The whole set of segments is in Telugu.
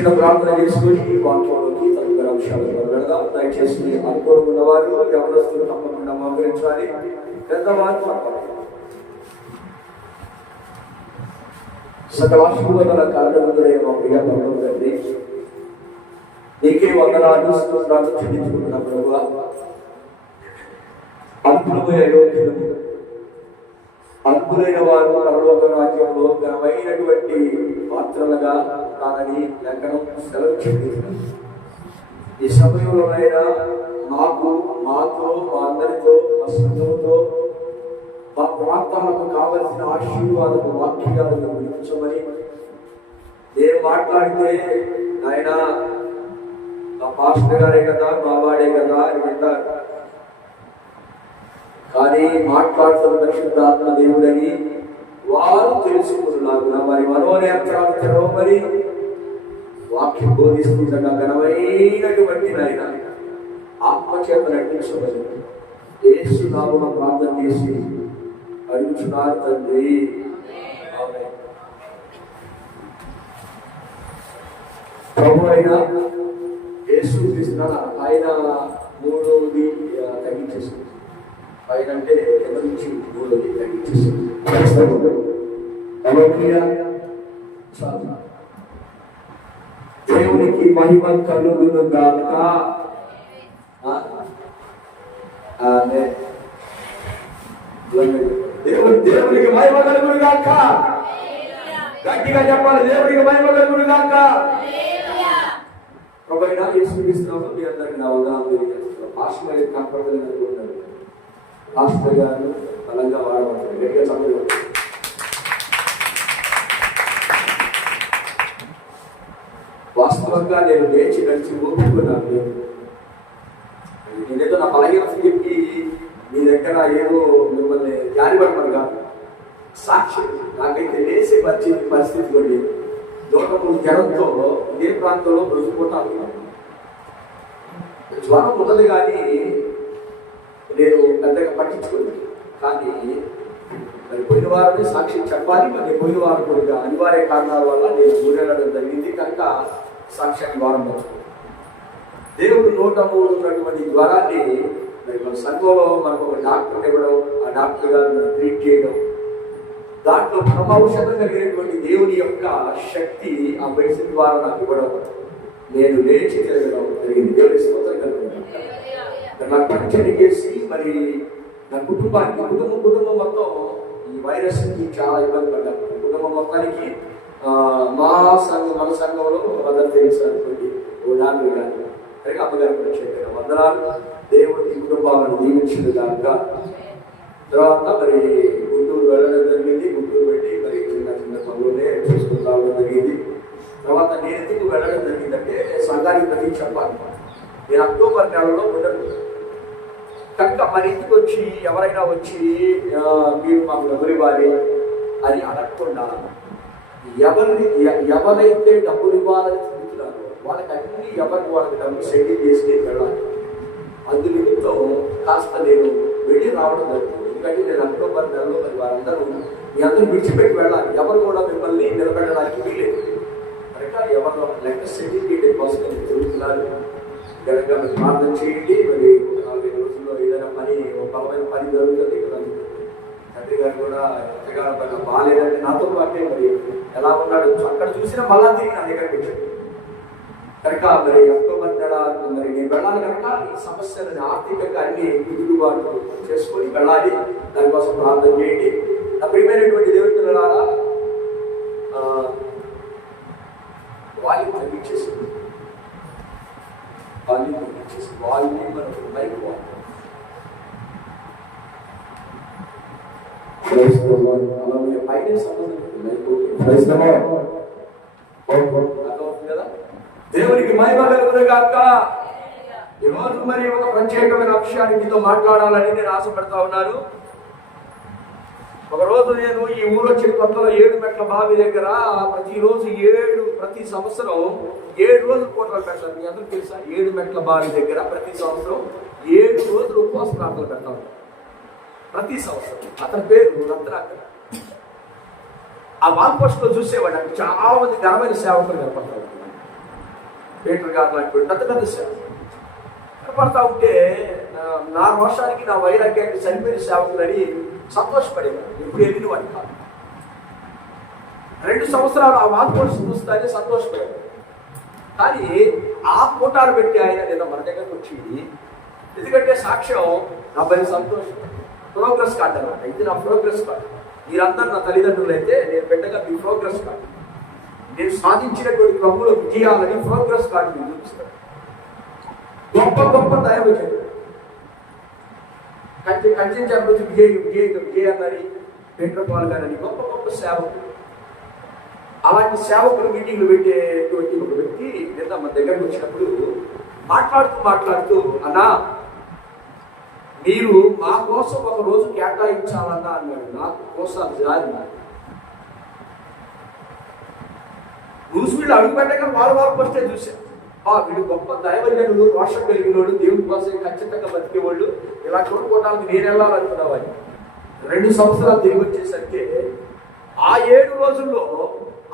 చిన్న ప్రార్థన చేసుకుని వాక్యంలోకి తదుపరి అంశాలకు వెళదాం. దయచేసి అనుకూలంగా ఉన్నవారు ఎవరస్తులు తప్పకుండా మోకరించాలి. పెద్దవారు సకల ఆశీర్వాదాల కారణములైన మా ప్రియ పరలోక తండ్రి, నీకే వందనాలు స్తోత్రాలు చెల్లించుకుంటున్న ప్రభువా. అద్భుతమైన అయోగ్యులు, అద్భుతమైన వారు పరలోక రాజ్యంలో ఘనమైనటువంటి పాత్రలుగా ఉంటారని లేఖనం సెలవు చెప్పింది. ఈ సమయంలోనైనా మాతో మా అందరితో మా సంఘంతో మా ప్రాంతాలకు కావలసిన ఆశీర్వాదపు వాక్యాలను వినిపించమని, నేను మాట్లాడితే ఆయన మా పాస్టర్ గారే కదా, మా వాడే కదా అని వింటారు. కానీ మాట్లాడుతున్న పరిశుద్ధాత్మ దేవుడని వారు తెలుసుకున్నారు. వారి మనోనేత్రాలు తెరవమని వాక్యం బోధిస్తుండగా ఘనమైనటువంటి నాయన ఆత్మచేత నటించమని యేసు నామమున ప్రార్థన చేసి అడుగుచున్నారు తండ్రి. ప్రభు అయిన యేసు క్రీస్తు ఆయన మూడోది తగ్గించేసింది. పైన అంటే కింద నుంచి మూడోది తగ్గించేసింది. దేవునికి మహిమ కలుగును గాక. దేవునికి మహిమ కలుగును గాక. గట్టిగా చెప్పాలి, దేవునికి మహిమ కలుగును గాక. ప్రభువైన యేసు క్రీస్తు మీ అందరికీ నా వందనాలు తెలియజేస్తున్నాను. పాస్టర్ గారు కనపడదని అనుకుంటున్నారు. పాస్టర్ గారు బలంగా వాడబడతారు. గట్టిగా చదువు. వాస్తవంగా నేను లేచి కలిసి ఊపుకున్నాను. నేనేదో నా బలహీనత చెప్పి మీ దగ్గర ఏదో మిమ్మల్ని జారిపడమని కాదు, సాక్షి నాకైతే లేచి పరిస్థితి పడి 103 జ్వరంతో ఇదే ప్రాంతంలో బ్రతుకుపోతాను. జ్వరం ఉన్నది కానీ నేను పెద్దగా పట్టించుకోలేదు. కానీ మరి పోయిన వారిని సాక్షి చెప్పాలి. మరి పోయిన వారు కూడా అనివార్య కారణాల వల్ల నేను ఊరెళ్ళడం జరిగింది కనుక సాక్ష్యాన్ని వారం పంచుకున్నాను. దేవుడు 103 ఉన్నటువంటి జ్వరాన్ని మరి మన సంఘంలో మనకు ఒక డాక్టర్ని ఇవ్వడం, ఆ డాక్టర్ గారు ట్రీట్ చేయడం, దాంట్లో ప్రభావశతం కలిగినటువంటి దేవుని యొక్క శక్తి ఆ మెడిసిన్ ద్వారా నాకు ఇవ్వడం, నేను లేచి తిరగడం జరిగింది. దేవుడి స్తోత్రం కలుగుతుంది. నాకు పరిచయం చేసి మరి నా కుటుంబం మొత్తం ఈ వైరస్కి చాలా ఇబ్బంది పడ్డాను. కుటుంబం మొత్తానికి మన సంఘంలో మదర్ తెరీసా ఓ డాక్టర్ గారు సరిగ్గా అమ్మగారు కూడా చెప్పారు. వందనాలు. దేవుడు ఈ కుటుంబాలను దీవించింది దాక. తర్వాత మరి గుంటూరు వెళ్ళడం జరిగింది. గుంటూరు పెట్టి మరి చిన్న పనులనే చూసుకుని రావడం జరిగింది. తర్వాత నేను ఎందుకు వెళ్ళడం జరిగిందంటే సంఘానికి ప్రతి చెప్పాలి. నేను అక్టోబర్ నెలలో ఉండను కనుక మన ఇంటికి వచ్చి ఎవరైనా వచ్చి మీరు మాకు డబ్బులు ఇవ్వాలి అని అడగకుండా ఎవరైతే డబ్బులు ఇవ్వాలని చెబుతున్నారో వాళ్ళకి అన్ని వాళ్ళకి డబ్బులు సెటిల్ చేసి వెళ్ళాలి. అందు నిమిత్తం కాస్త నేను వెళ్ళి రావడం జరుగుతుంది. ఎందుకంటే నేను అక్టోబర్ నెలలో మరి వారందరూ మీ అందరూ విడిచిపెట్టి వెళ్ళాలి. ఎవరు కూడా మిమ్మల్ని నిలబెట్టడానికి వీలేదు కనుక ఎవరు లెక్క సెటిల్ చేయడం కోసం నేను తిరుగుతున్నారు. కనుక మీరు ప్రార్థన చేయండి. మరి 4-5 రోజుల్లో ఏదైనా పని బలమైన పని జరుగుతుంది. తండ్రి గారు కూడా ఎంతగానో బాగాలేదంటే నాతో పాటే మరి ఎలా ఉన్నాడు అక్కడ చూసినా మళ్ళా తిరిగి నా దగ్గరికి వచ్చాడు కనుక మరి అక్టోబర్ నెల మరి నేను వెళ్ళాలి కనుక ఈ సమస్యలను ఆర్థికంగా అన్ని దిగుబాటు చేసుకొని వెళ్ళాలి. దానికోసం ప్రార్థన చేయండి. నా ప్రియమైనటువంటి దేవుడి పిల్లలారా, వాల్యూమ్ తగ్గించేసింది. వాల్యూమ్ మనకు మైక్ పైన సంబంధం కదా. దేవునికి మహిమ కలుగును గాక. ఈరోజు మరి ఒక ప్రత్యేకమైన అంశాన్ని మీతో మాట్లాడాలని నేను ఆశపడతా ఉన్నాను. ఒకరోజు నేను ఈ ఊరు వచ్చిన కొత్తలో 7 మెట్ల బావి దగ్గర ప్రతి సంవత్సరం 7 రోజులు కోటలు పెడతారు. మీ అందరికీ తెలుసా? 7 మెట్ల బావి దగ్గర ప్రతి సంవత్సరం 7 రోజులు ఉపవాస ప్రార్థనలు పెడతా ఉంటారు. ప్రతి సంవత్సరం. అతని పేరు రత్నాకర్. ఆ వాల్ పోస్ట్ లో చూసేవాడు. అక్కడ చాలా మంది ఘనమైన సేవకులు కనపడతారు. పీటర్ గారు లాంటి పెద్ద పెద్ద సేవకులు కనపడతా ఉంటే నా రోషానికి నా వైరాగ్యానికి చనిపోయిన సేవకులని సంతోషపడేవాడు. ఎప్పుడు వెళ్ళిన వాడిని కాదు. 2 సంవత్సరాలు ఆ వాక్యం చూస్తానే సంతోషపడేవాడు. కానీ ఆ ఫోటాలు పెట్టి ఆయన నిన్న మన దగ్గరకు వచ్చి, ఎందుకంటే సాక్ష్యం నా పని సంతోషం, ప్రోగ్రెస్ కార్డ్ అన్నమాట. ఇది నా ప్రోగ్రెస్ కార్డ్. మీరందరూ నా తల్లిదండ్రులు అయితే నేను పెట్టగా మీ ప్రోగ్రెస్ కార్డు, నేను సాధించినటువంటి క్రమంలో విజయాలని ప్రోగ్రెస్ కార్డు మీరు చూపిస్తాను. గొప్ప గొప్ప దైవజనులు కంచెంచారు విజయ అన్నని, పీటర్ పాల్ గారని గొప్ప గొప్ప సేవకులు. అలాంటి సేవకులు మీటింగ్లు పెట్టేటువంటి ఒక వ్యక్తి నిన్న మన దగ్గరకు వచ్చినప్పుడు మాట్లాడుతూ అన్నా మీరు మా కోసం ఒక రోజు కేటాయించాలన్నా అన్నాడు. నాకు కోసం జారి న్యూస్ వీళ్ళు అడుగు పెట్టగా వాళ్ళు వస్తే చూశాను. వీడు గొప్ప దైవజనుడు, రోషం కలిగినోడు, దేవుడి కోసం ఖచ్చితంగా బతికేవాళ్ళు, ఇలా చూడుకోవడానికి నేను వెళ్ళాలనుకున్నవాడిని. 2 సంవత్సరాలు తిరిగి వచ్చేసరికి ఆ 7 రోజుల్లో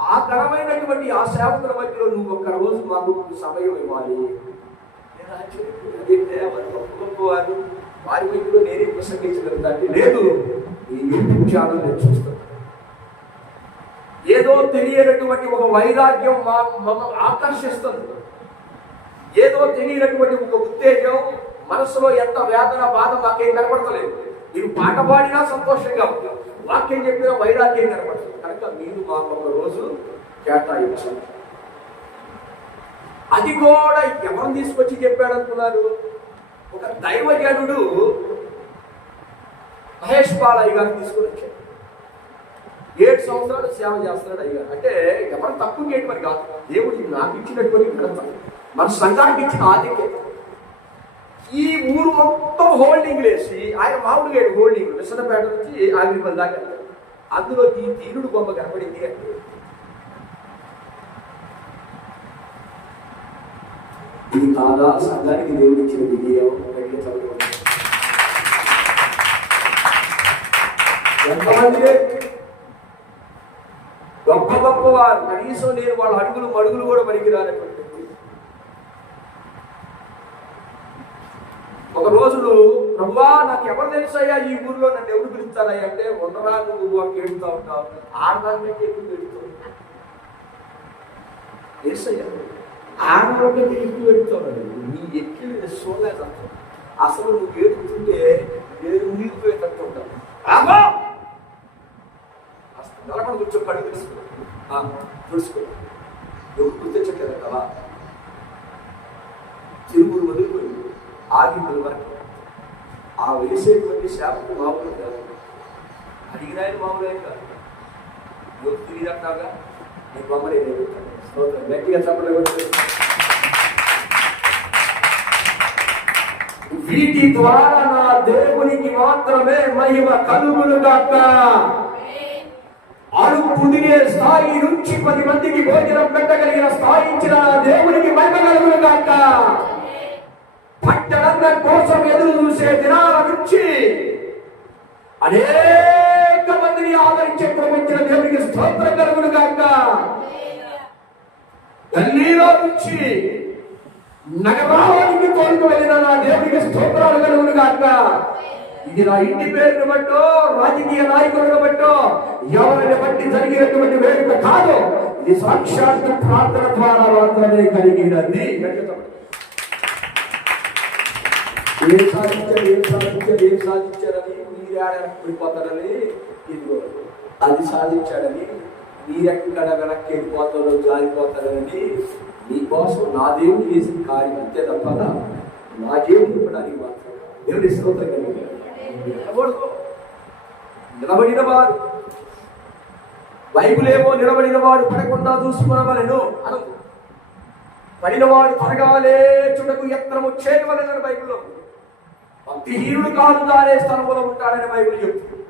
ఆ ఘనమైనటువంటి ఆ సేవకుల మధ్యలో నువ్వు ఒక్క రోజు మాకు సమయం ఇవ్వాలి. గొప్ప గొప్ప వారు వారి మధ్యలో నేనే ప్రసంగించగలుగుతాంటే లేదు, ఈ యూట్యూబ్ ఛానల్ నేను చూస్తాను. ఏదో తెలియనటువంటి ఒక వైరాగ్యం మమ్మల్ని ఆకర్షిస్తుంది. ఏదో తెలియనటువంటి ఒక ఉత్తేజం మనసులో ఎంత వేదన బాధ మాకేం కనపడతలేదు. మీరు పాట పాడినా సంతోషంగా ఉంటాం, వాక్యం చెప్పినా వైరాగ్యం కనపడుతుంది. కనుక మీరు మాకు ఒక రోజు కేటాయించాలి. అది కూడా ఎవరు తీసుకొచ్చి చెప్పాడు అనుకున్నారు? ఒక దైవజనుడు మహేష్ పాల్ అయ్యగారు తీసుకొని వచ్చాడు. 7 సంవత్సరాలు సేవ చేస్తున్నాడు అయ్యగారు. అంటే ఎవరు తక్కువ చేయడం మరి కాదు, దేవుడు నాకు ఇచ్చినటువంటి ఘనత, మన సంఘానికి ఇచ్చిన ఆధిక్యత. ఈ ఊరు మొత్తం హోల్డింగ్ లేసి ఆయన మామూలుగా హోల్డింగ్ విసనపేట నుంచి ఆగిరిపల్లి దాకా, అందులో ఈ తీరుడు బొమ్మ కనపడింది అంటే ఇది కాదా సంఘానికి దేవుడు ఇచ్చిన విజయం? ఎంతమంది గొప్ప గొప్ప వారు, కనీసం నేను వాళ్ళ అడుగులు మడుగులు కూడా పనికిరానటువంటి. ఒక రోజులు ప్రభువా నాకు ఎవరు తెలుసయ్యా ఈ ఊర్లో, నన్ను ఎవరు పిలుస్తానయ్యా అంటే, ఉండరా నువ్వు కేడుతూ ఉంటావు, ఆడదానికంటే ఎక్కువ పెడుతూ ఏసయ్యా, ఆడదానికంటే ఎక్కువ పెడుతున్నాడు. నీ ఎక్కి చూడలేదు అసలు, నువ్వు ఏడుతుంటే నేను మునిగిపోయేటట్టు ఉంటాను. నిలబడి కూర్చో, కళ్ళు తెలుసుకో ఎవరు గుర్తించట్లేదు కదా. తిరుమూరు వదిలిపోయింది ఆగిపోయిన వరకు. ఆ వేసేటువంటి శాపకు మామూలు కాదు, అడిగిన ఆయన మామూలు ఆయన కాదు. ఎవరు తిరిగినట్టుగా నీ బొమ్మలే స్తోత్రం గట్టిగా చెప్పలేదు. వీటి ద్వారా నా దేవునికి మాత్రమే మహిమ కలుగును గాక. అడుగు తినే స్థాయి నుంచి 10 మందికి భోజనం పెట్టగలిగిన స్థాయి ఇచ్చిన దేవునికి మహిమ కలుగును గాక. పట్టణం కోసం ఎదురు చూసే దినాల నుంచి అనేక మందిని ఆదరించే ప్రేమించిన దేవునికి స్తోత్రం కలుగును గాక. గల్లీలో నుంచి నగరానికి తోలుకు వెళ్ళిన నా దేవునికి స్తోత్రాలు కలుగును గాక. ఇది నా ఇంటి పేరును బట్టో, రాజకీయ నాయకులను బట్టో, ఎవరిని బట్టి జరిగినటువంటి వేడుక కాదు. ఇది సాక్షాత్ ప్రార్థన ద్వారా మాత్రమే కలిగినది. ఏం సాధించారని మీరే పడిపోతారని, ఇదిగో అది సాధించాడని మీరెక్కడ వెనక్కి వెళ్ళిపోతారో జారిపోతారని మీకోసం నా దేవుడు చేసిన కార్యం అంతే తప్ప నా దేవుడు ఇవ్వడానికి మాత్రం. దేవుడి స్తోత్రం కలిగి నిలబడిన వారు, బైబుల్ ఏమో నిలబడిన వాడు పడకుండా చూసుకునవలెను అను, పడినవాడు త్వరగా లేచుటకు యత్నము చేయవలెనని బైబిల్లో. భక్తిహీనుడు కాదు దానే స్థలంలో ఉంటాడని బైబిల్ చెప్తుంది.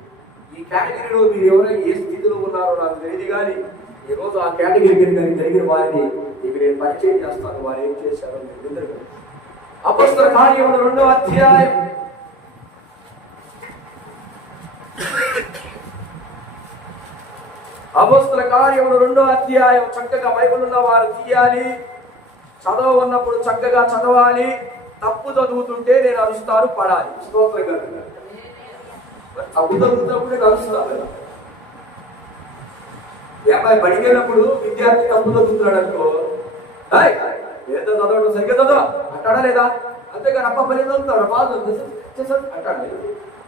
ఈ కేటగిరీలో మీరు ఎవరైనా ఏ స్థితిలో ఉన్నారో నాకు తెలియదు, కానీ ఈరోజు ఆ కేటగిరీ జరిగిన వారిని ఇవి నేను పరిచయం చేస్తాను. వారు ఏం చేశారో మీరు అందరూ. అపొస్తలుల కార్యములు 2వ అధ్యాయం అపొస్తలుల కార్యములు 2వ అధ్యాయం చక్కగా బైబిల్ ఉన్న వారు తీయాలి, చదవన్నప్పుడు చక్కగా చదవాలి. తప్పు చదువుతుంటే నేను అరుస్తాను, పడాలి. స్తోత్రం గారు. తప్పు చదువుతున్నప్పుడు నేను అరుస్తాను కదా. అబ్బాయి బడికి వెళ్ళినప్పుడు విద్యార్థి తప్పు చదువుతున్నాడు అనుకో, ఏదో చదవడం సరిగ్గా చదవ అంటాడా లేదా? అంతేగాని అబ్బా పని చదువుతాడు బాగా అంటాడు.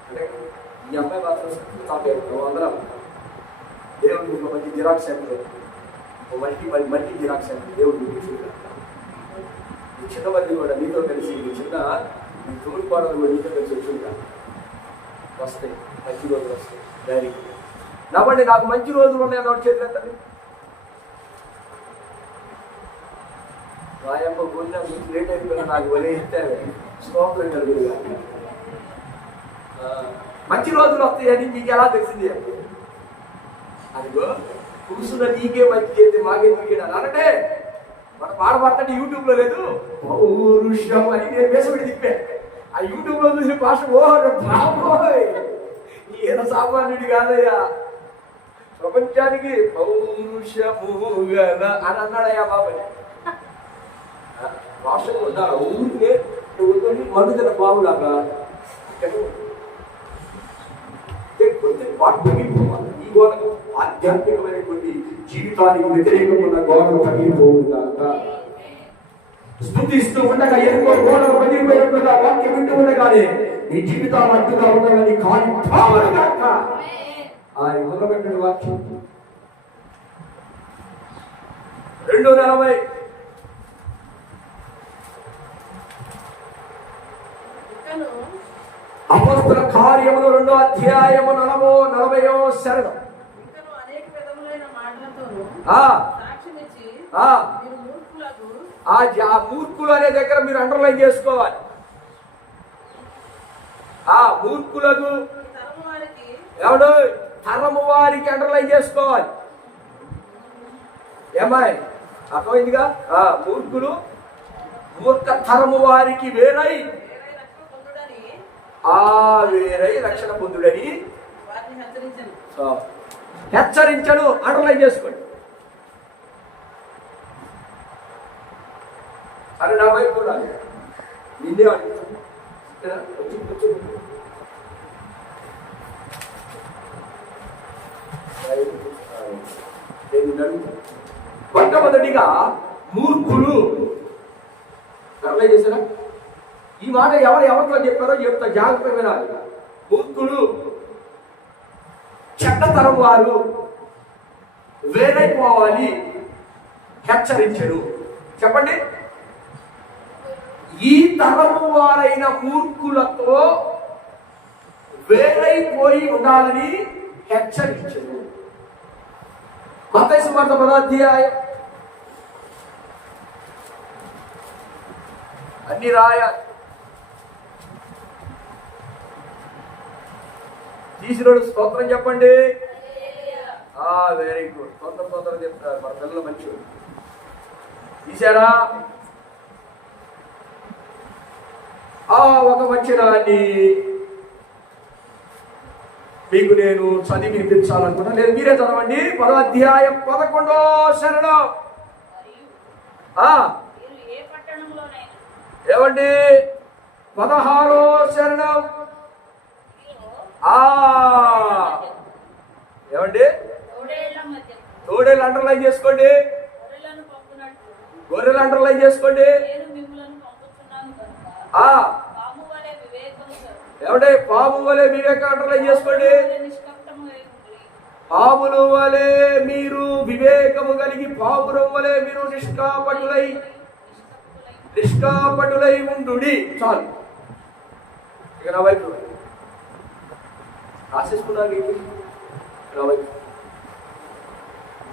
అంటే ఈ అమ్మాయి మాత్రం తప్పేది అందరం దేవుడు ఒక మంచి xerox centre, multi xerox centre దేవుడు చూడాలి. ఈ చిన్న మంది కూడా నీతో కలిసి మీ తొమ్మిది పాటలు కూడా నీతో కలిసి వచ్చుంటా వస్తాయి, మంచి రోజులు వస్తాయి. Very good. నవ్వండి, నాకు మంచి రోజులు ఉన్నాయి అన్నట్టు చేతులంటే రాయమ్మ గుండె మీకు లేట్ అయిపోయినా నాకు వలే ఇస్తావే స్తోత్రం కలుగుగా. మంచి రోజులు వస్తాయని మీకు ఎలా తెలిసింది? అదిగో కూర్చున్న నీకే మంచి చేస్తే మాకే తిరిగాడు అంటే మన పాడబడతాడు యూట్యూబ్ లో లేదు పౌరుషం అని నేను వేసబడి తిప్పా. ఆ యూట్యూబ్ లో చూసిన భాష బాబోయ్ ఈయన సామాన్యుడి కాదయ్యా, ప్రపంచానికి పౌరుషము కదా అని అన్నాడయ్యా బాబాయ్. భాషలు ఉండాలి ఊరికే మనుగడ బాగులాగా తగ్గిపోవాలి. ఈ గోడ ఆధ్యాత్మికమైనటువంటి జీవితానికి వ్యతిరేకమైన గోడలు తగ్గిపోవుగాక. స్తుతిస్తూ ఉండగా ఎన్నో గోడలు పగిలిపోయినట్టుగా వాక్యం వింటూ ఉండగానే నీ జీవితాలు అడ్డుగా ఉండవని కాని భావనగాక. ఆయన మొదలుపెట్టిన వాక్యం 2:40. అపోస్తల కార్యములు 2వ అధ్యాయము 40వ శరణం. ఆ మూర్ఖులు అనే దగ్గర మీరు అండర్లైన్ చేసుకోవాలి. ఆ మూర్ఖులకు ఎవడు తరము వారికి అండర్లైన్ చేసుకోవాలి. ఏమాయ్ అర్థమైందిగా? మూర్ఖులు మూర్ఖ తరము వారికి వేరై రక్షణ పొందుడని హెచ్చరించను. అండర్లైన్ చేసుకోండి. అరే నా వైపు కూడా నిన్నే అడుగుతాను. మొట్టమొదటిగా మూర్ఖులు. అర్థం చేశారా? ఈ మాట ఎవరితో చెప్పారో చెప్తా, జాగ్రత్త వినాలి. మూర్ఖులు చెడ్డతరం వారు వేరైపోవాలి హెచ్చరించడు. చెప్పండి. ఈ తరము వారైన మూర్ఖులతో వేరైపోయి ఉండాలని హెచ్చరించడు. మత్తయి సువార్త 10వ అధ్యాయం అన్ని రాయాలి. తీసినోడు స్తోత్రం చెప్పండి. Very good. తొందర చెప్తారు మన పిల్లలు మంచి. తీశారా? ఒక వచనాన్ని మీకు నేను చదివి వినిపించాలనుకున్నా. లేదు మీరే చదవండి. 10వ అధ్యాయం 11వ శరణం. ఏమండి 16వ శరణం. ఏమండి తోడేళ్ళు అండర్లైన్ చేసుకోండి. గొర్రెలు అండర్లైన్ చేసుకోండి. ఏమంటే పాము వలె వివేకం అండర్లైన్ చేసుకోండి. పాముల వలె మీరు వివేకము కలిగి, పావురం వలె మీరు నిష్కాపటులై ఉండుడి. చాలు. ఇక నా వైపు రాసేసుకున్నారు.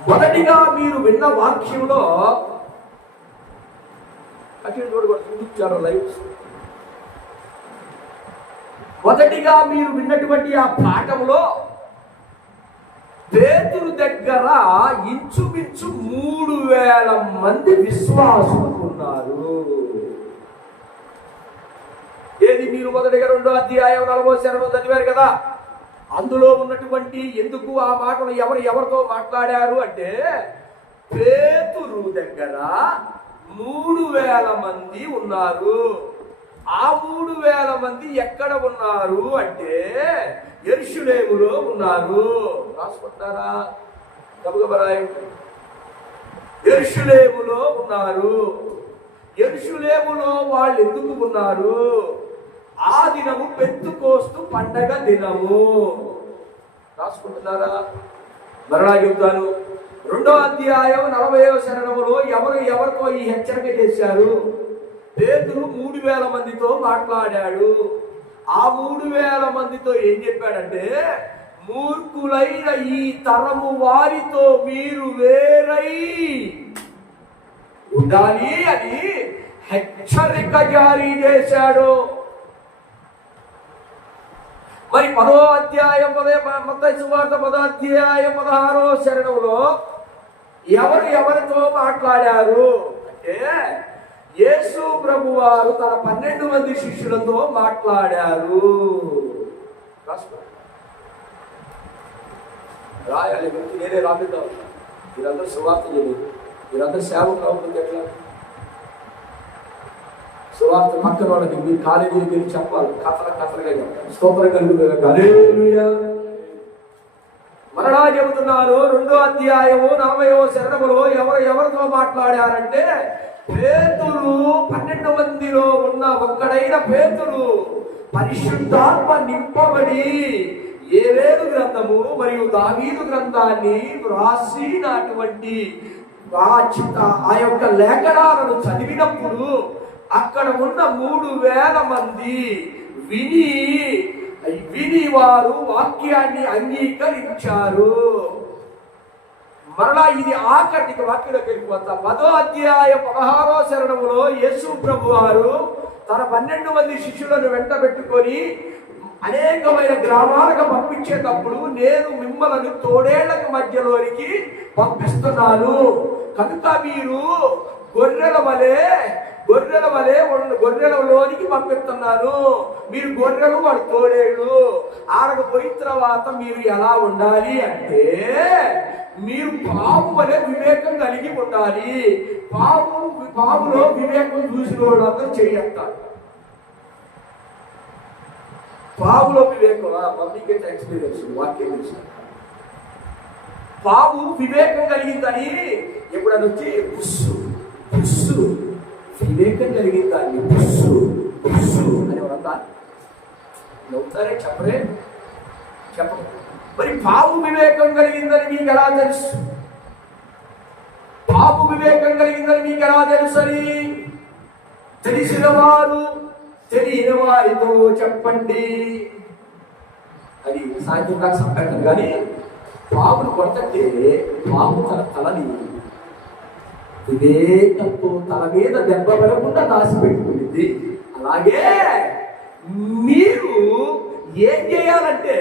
మొదటిగా మీరు విన్న వాక్యంలో చూపించారు లైవ్. మొదటిగా మీరు విన్నటువంటి ఆ పాఠంలో పేతురు దగ్గర ఇంచుమించు 3000 మంది విశ్వాసులు ఉన్నారు. ఏది మీరు మొదటిగా 2వ అధ్యాయం 40వ శరణం చదివారు కదా. అందులో ఉన్నటువంటి ఎందుకు ఆ మాటలు ఎవరితో మాట్లాడారు అంటే పేతురు దగ్గర 3,000 మంది ఉన్నారు. ఆ 3,000 మంది ఎక్కడ ఉన్నారు అంటే యెరూషలేములో ఉన్నారు. రాసుకుంటారా? గబగబరాయండి. యెరూషలేములో ఉన్నారు. యెరూషలేములో వాళ్ళు ఎందుకు ఉన్నారు? ఆ దినము పెంతెకోస్తు పండగ దినము. రాసుకుంటున్నారా? మరలా చెప్తాను. 2వ అధ్యాయం 40వ శరణములో ఎవరితో ఈ హెచ్చరిక చేశారు? పేతురు 3,000 మందితో మాట్లాడాడు. ఆ 3,000 మందితో ఏం చెప్పాడంటే, మూర్ఖులైన ఈ తరము వారితో మీరు వేరై ఉండాలి అని హెచ్చరిక జారీ చేశాడు. మరి 10వ అధ్యాయం మత్తయి సువార్త 10వ అధ్యాయం 16వ శరణంలో ఎవరితో మాట్లాడారు అంటే, యేసు ప్రభువారు తన 12 మంది శిష్యులతో మాట్లాడారు. రాయాలి, నేనే రాపిద్దాం. మీరందరూ సువార్త చేయలేదు, మీరందరూ సేవకులు అవుతుంది. ఎట్లా సువార్త పక్కన వాళ్ళకి మీ కాలేజీకి మీరు చెప్పాలి, కథలుగా స్తోత్రం కలుగుతుంది. మరలా చెబుతున్నారు. 2వ అధ్యాయము 40వ శరణములో ఎవరితో మాట్లాడారంటే, పేతురు 12 మందిలో ఉన్న ఒక్కడైన పేతురు పరిశుద్ధాత్మ నింపబడి యోవేలు గ్రంథము మరియు దావీదు గ్రంథాన్ని వ్రాసినటువంటి ఆ యొక్క లేఖనాలను చదివినప్పుడు అక్కడ ఉన్న 3,000 మంది విని వారు వాక్యాన్ని అంగీకరించారు. మరలా ఇది ఆఖరికి వాక్యంలోకి వెళ్ళిపోతాం. 10వ అధ్యాయం 16వ శరణములో యేసు ప్రభు వారు తన 12 మంది శిష్యులను వెంట పెట్టుకొని అనేకమైన గ్రామాలకు పంపించేటప్పుడు, నేను మిమ్మల్ని తోడేళ్ల మధ్యలోనికి పంపిస్తున్నాను కనుక మీరు గొర్రెలలోనికి పంపిస్తున్నాను. మీరు గొర్రెలు, వాడు తోడేళ్ళు. ఆడకపోయిన తర్వాత మీరు ఎలా ఉండాలి అంటే, మీరు పాము వలె వివేకం కలిగి ఉండాలి. పాములో వివేకం చూసిన వాళ్ళందరూ చేయంటారు. పాములో వివేకం మమ్మీకైతే ఎక్స్పీరియన్స్, వాక్యం తెలుసు. పాము వివేకం కలిగిందని ఎప్పుడన్నా వచ్చి బుస్సు వివేకం కలిగిందాన్ని బుస్సు అని ఎవరంతా నవ్వుతారే, చెప్పరే? మరి పాము వివేకం కలిగిందని మీకు ఎలా తెలుసు? పాము వివేకం కలిగిందని మీకు ఎలా తెలుసు అని తెలిసిన వారు తెలియని వారితో చెప్పండి అని సాయంత్రం దాకా సంపెట్టారు. కానీ పామును కొడతంటే పాము తన తలని వివేకంతో తల మీద దెబ్బ పడకుండా దాచిపెట్టుకుంది. అలాగే మీరు ఏం చేయాలంటే,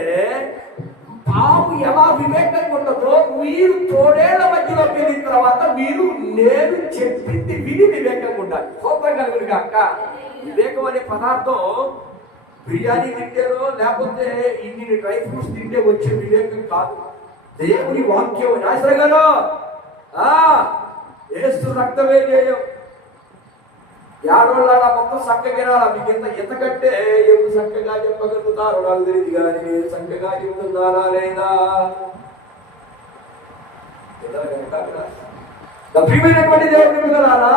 పాము ఎలా వివేకంగా ఉండదో మీరు తోడేళ్ల మధ్యలోకి వెళ్ళిన తర్వాత మీరు నేను చెప్పింది విని వివేకంగా ఉండాలి. సూత్రం కలుగురు కాక. వివేకం అనే పదార్థం బిర్యానీ తింటేనో లేకపోతే ఇన్ని డ్రై ఫ్రూట్స్ తింటే వచ్చే వివేకం కాదు. దేవుని వాక్యం నాశనగానో ఏస్తు రక్తమే చేయం. ఏడోళ్ళ మొత్తం చక్కగా మీకు ఎంతకంటే ఎవరు చక్కగా చెప్పగలుగుతారో నాకు తెలియదు, కానీ నేను చక్కగా చెబుతున్నానా లేదా? ప్రియమైనటువంటి దేవుని పిల్లలారా,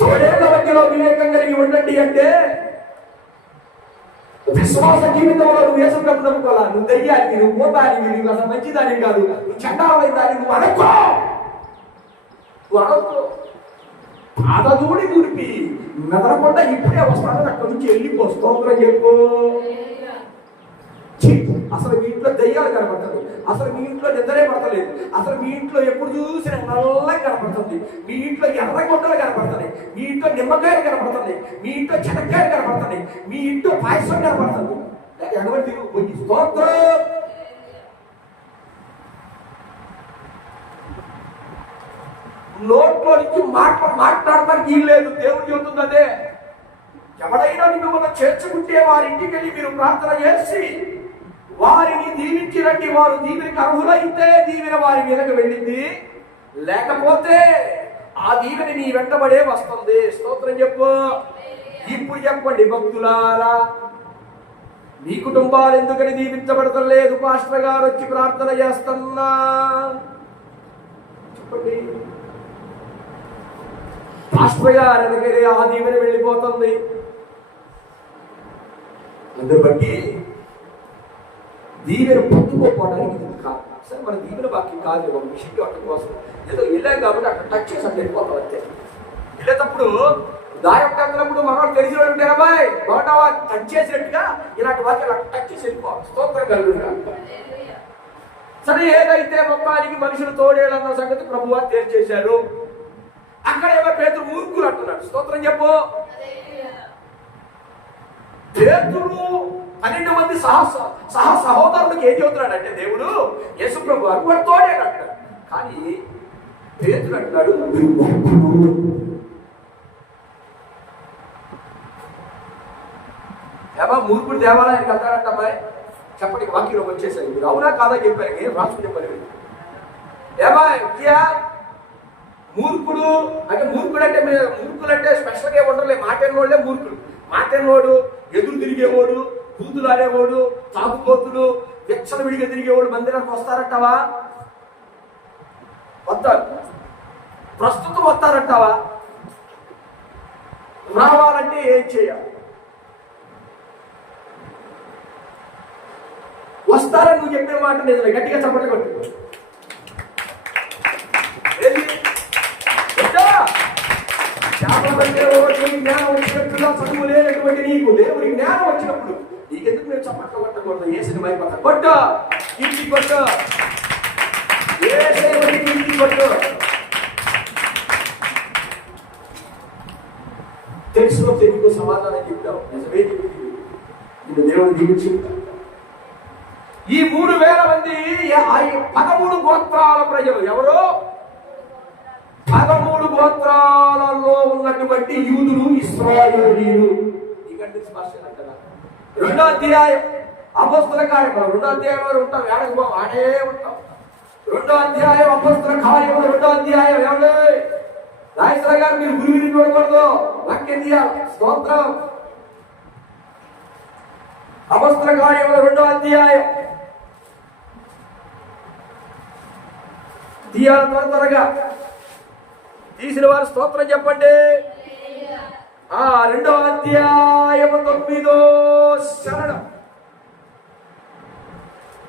తోడేళ్ల మధ్యలో వివేకం కలిగి ఉండండి అంటే, విశ్వాస జీవితంలో నువ్వు యేసుప్రభువుని నమ్ముకోవాలా. నువ్వు దయ్యానికి, నువ్వు పోతానికి, నువ్వు అసలు మంచిదానికి కాదు, నువ్వు చండాలమైన దానికి నువ్వు అనొచ్చు. పాదదూడి దుడిపి మెదలకుండా ఇప్పుడే వస్తానని అక్కడి నుంచి వెళ్ళిపో. స్తోత్రం చెప్పు. అసలు మీ ఇంట్లో దయ్యాలు కనపడుతుంది, అసలు మీ ఇంట్లో నిద్రే పడతలేదు, అసలు మీ ఇంట్లో ఎప్పుడు చూసినా నల్లగా కనపడుతుంది, మీ ఇంట్లో ఎర్రగొడ్డలు కనపడుతుంది, మీ ఇంట్లో నిమ్మకాయలు కనపడుతుంది, మీ ఇంట్లో చెనక్కాయలు కనపడుతుంది, మీ ఇంట్లో పాయసం కనపడుతుంది. ఎటువంటి స్తోత్రం. నోట్లో నుంచి మాట్లాడటానికి వీలు లేదు. దేవుడు చెబుతుంది అదే. ఎవడైనా మిమ్మల్ని చేర్చుకుంటే వారి ఇంటికి వెళ్ళి మీరు ప్రార్థన చేసి వారిని దీవించి రండి. వారు దీవెనకి అర్హులైతే దీవెన వారి మీదకి వెళ్ళింది, లేకపోతే ఆ దీవెన నీ వెంటబడే వస్తుంది. స్తోత్రం చెప్పు. ఇప్పుడు చెప్పండి భక్తులారా, మీ కుటుంబాలు ఎందుకని దీవించబడటం లేదు? పాస్టర్ గారు వచ్చి ప్రార్థన చేస్తున్నా చెప్పండి. పాస్టర్ గారు ఎందుకని ఆ దీవెన వెళ్ళిపోతుంది? అందుని బట్టి దీవెన పొందుకోపోవడానికి ఇది కాదు. సరే, మన దీవెన వాక్యం కాదు, ఒక విషయం అక్కడ కోసం ఏదో వెళ్ళాం కాబట్టి అక్కడ టచ్ చేసి అక్కడ వెళ్ళిపోతాం అంతే. వెళ్ళేటప్పుడు దాయొక్కప్పుడు మనవాళ్ళు తెలిసిన వాళ్ళు ఉంటారు, అబ్బాయి బాగుంటావా టచ్ చేసినట్టుగా ఇలాంటి వాక్యాలు అక్కడ టచ్ చేసి వెళ్ళిపోవాలి. స్తోత్రం కలుగుగా. సరే, ఏదైతే మొత్తానికి మనుషులు తోడేళ్ళన్న సంగతి ప్రభువారు తేల్చేశారు. అక్కడ ఏమో పేతురు మూర్ఖులు అంటున్నాడు. స్తోత్రం చెప్పు. పేతురు 12 మంది సహోదరులకు ఏం చెబుతున్నాడు అంటే దేవుడు యేసు ప్రభు వారు తోడేడు అంటాడు. కానీ పేతురు అంటున్నాడు ఏమా మూర్ఖుడు దేవాలయానికి వెళ్తాడంట అమ్మాయి. చెప్పండి, వాక్యంలోకి వచ్చేసాయి. మీరు అవునా కాదా చెప్పారు, ఏం రాసుకుని చెప్పలేదు. ఏమా మూర్ఖుడు అంటే మూర్ఖుడు అంటే స్పెషల్గా ఉండలే. మాటేనోళ్ళే మూర్ఖుడు. మాటేనోడు, ఎదురు తిరిగేవాడు, కూతులు ఆడేవాడు, తాగుబోతులు, విచ్చల విడిగా తిరిగేవాడు మందిరానికి వస్తారంటావా? వస్తారు. ప్రస్తుతం వస్తారంటావా? రావాలంటే ఏం చేయాలి? వస్తారని నువ్వు చెప్పిన మాట నిజమే. గట్టిగా చప్పట్లు కొట్టు. జ్ఞానం వచ్చినట్టుగా చదువు లేనటువంటి నీకు దేవుడి జ్ఞానం వచ్చినప్పుడు నీకెందుకు నేను చప్పట్లు కొట్టకూడదు? ఏ సినిమా అయిపోతా కొట్ట ఇంటికి కొట్ట, ఏ సేవకి ఇంటికి కొట్ట. తెలుసులో తెలుగు సమాధానం చెప్తావు. నిజమే చెప్పింది నేను దేవుడు దీవించి. ఈ 3,000 మంది 13 గోత్రాల ప్రజలు ఎవరు? 13 గోత్రాలలో ఉన్నటువంటి యూదులు, ఇశ్రాయేలీయులు. ఇకంటే స్పష్టంగా అంటారా? 2వ అధ్యాయం అపొస్తల కార్యములు 2వ అధ్యాయంలో ఉంటాం. ఏడకు ఆడే ఉంటాం. 2వ అధ్యాయం అపొస్తల కార్యములు 2వ అధ్యాయం. ఏమండి రాజేశ్వర గారు, మీరు గురువుని చూడకూడదు, వాక్యం తీయాలి. స్తోత్రం. అపొస్తల కార్యములు 2వ అధ్యాయం తీయాలి. త్వరగా తీసిన వారు స్తోత్రం చెప్పండి. 2వ అధ్యాయము 9వ శరణం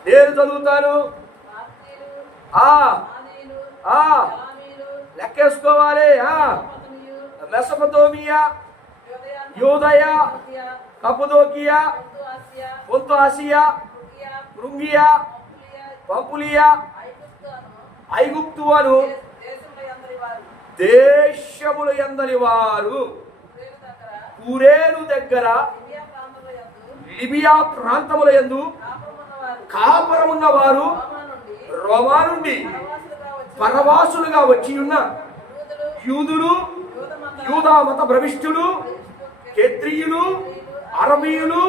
నేను చదువుతాను. లెక్కేసుకోవాలి. మెసొపొతేమియా, యూదయ, కప్పదోకియా, పొంతు ఆసియా, ఫ్రుంగియా, పంపులియా, ఐగుప్తు అను దేశముల యందరి వారు కురేను దగ్గర లిబియా ప్రాంతముల యందు కాపురమున్న వారు రోమా నుండి పరవాసులుగా వచ్చి ఉన్న యూదులు, యూదా మత భ్రమిష్ఠులు, కెత్రియులు, అరబీయులు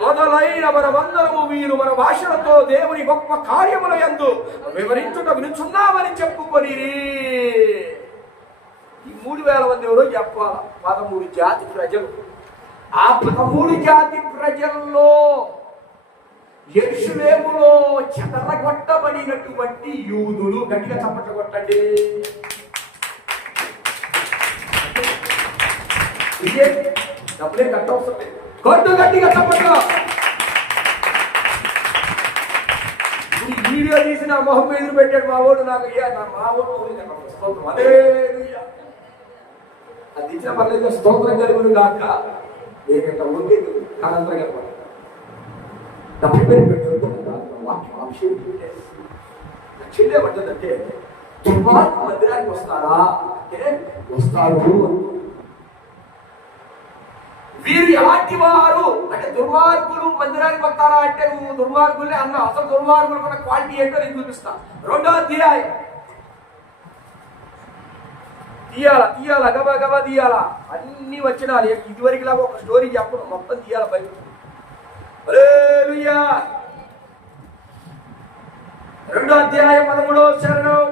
మొదలైన మనమందరము వీరు మన భాషలతో దేవుని గొప్ప కార్యముల యందు వివరించుట వినుచున్నామని చెప్పుకొని ఈ 3,000 మంది ఎవరో చెప్పాలి. 13 జాతి ప్రజలు. ఆ 13 జాతి ప్రజల్లో యెరూషలేములో చెదరగొట్టబడినటువంటి యూదులు. గట్టిగా చప్పట్లు కొట్టండి. ఇదే డబ్బులే కట్టవసరం లేదు. కొట్టు గట్టిగా చప్పట్లు. వీడియో తీసి నా మొహం ఎదురు పెట్టాడు మా వాడు. నాకు మా వాడు అదే అది ఇచ్చిన పర్లేదు. స్తోత్రం కలుగును గాక. ఏకంటే ఉండి కాలంతరం కలపడు. నా ప్రిపేర్ పెట్టారు వాక్యం అంశం చెల్లేమంటుందంటే దుర్మార్గు మందిరానికి వస్తారా అంటే వస్తారు. వీరు ఎలాంటి వారు అంటే దుర్మార్గులు మందిరానికి వస్తారా అంటే నువ్వు దుర్మార్గులే అన్నా. అసలు దుర్మార్గులు మన క్వాలిటీ ఏంటో నేను చూపిస్తా. 2వ అధ్యాయం తీయాలా గబా తీయాలా. అన్ని వచ్చినాలి. ఇదివరకులా ఒక స్టోరీ చెప్పను, మొత్తం తీయాలి బయట. హల్లెలూయా. 2వ అధ్యాయం 13వ శరణం.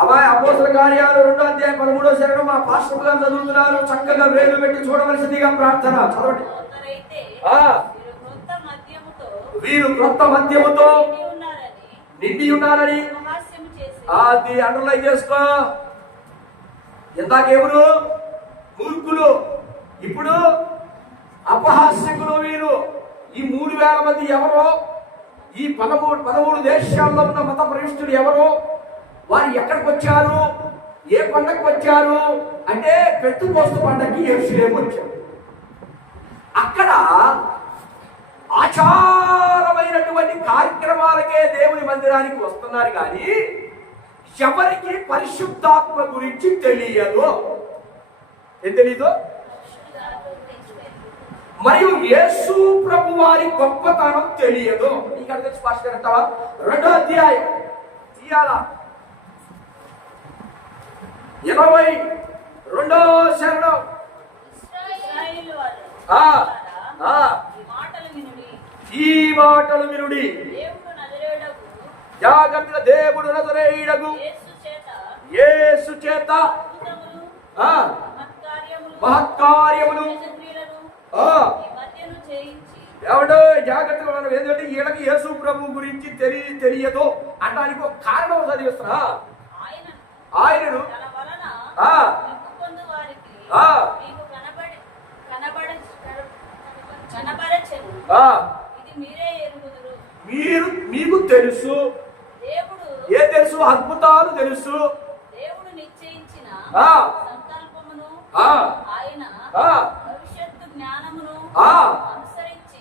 అబ్బాయి అపోస్తల కార్యాలు 2:13 మా పాస్టర్ గారు చదువుతున్నారు. చక్కగా వేలు పెట్టి చూడవలసిందిగా ప్రార్థన. చదవండి. వీరు క్రొత్త మద్యముతో నిండి ఉన్నారని అది అండర్లైన్ చేసుకో. ఇందాకెవరు? మూర్ఖులు. ఇప్పుడు అపహాస్యకులు వీరు. ఈ 3,000 మంది ఎవరో, ఈ 13 దేశాల్లో ఉన్న మత ప్రవిష్టులు ఎవరో, వారు ఎక్కడికి వచ్చారు, ఏ పండగకి వచ్చారు అంటే పెంతెకోస్తు పండగకి యెరూషలేము వచ్చారు. అక్కడ ఆచారమైనటువంటి కార్యక్రమాలకే దేవుని మందిరానికి వస్తున్నారు కానీ ఎవరికి పరిశుద్ధాత్మ గురించి తెలియదు. ఏం తెలీదు? మరియు యేసు ప్రభు వారి గొప్పతనం తెలియదు. నీకు అర్థం స్పష్టంగా అంటావా? 2వ అధ్యాయం తీయాలా, 22వ శరణం. ఈ మాటలు వినుడి. జాగ్రత్తగా దేవుడు నజరేయుడగు యేసు చేత మహత్కార్యములు ఎవడో జాగ్రత్తగా మనం ఏంటంటే ఈయనకి యేసు ప్రభు గురించి తెలియదు అనడానికి ఒక కారణం చదివిస్తున్నా. ఆయనను మీకు తెలుసు. ఏ తెలుసు? అద్భుతాలు తెలుసు. దేవుడు నిశ్చయించిన సంకల్పమును ఆయన భవిష్యత్తు జ్ఞానమును అనుసరించి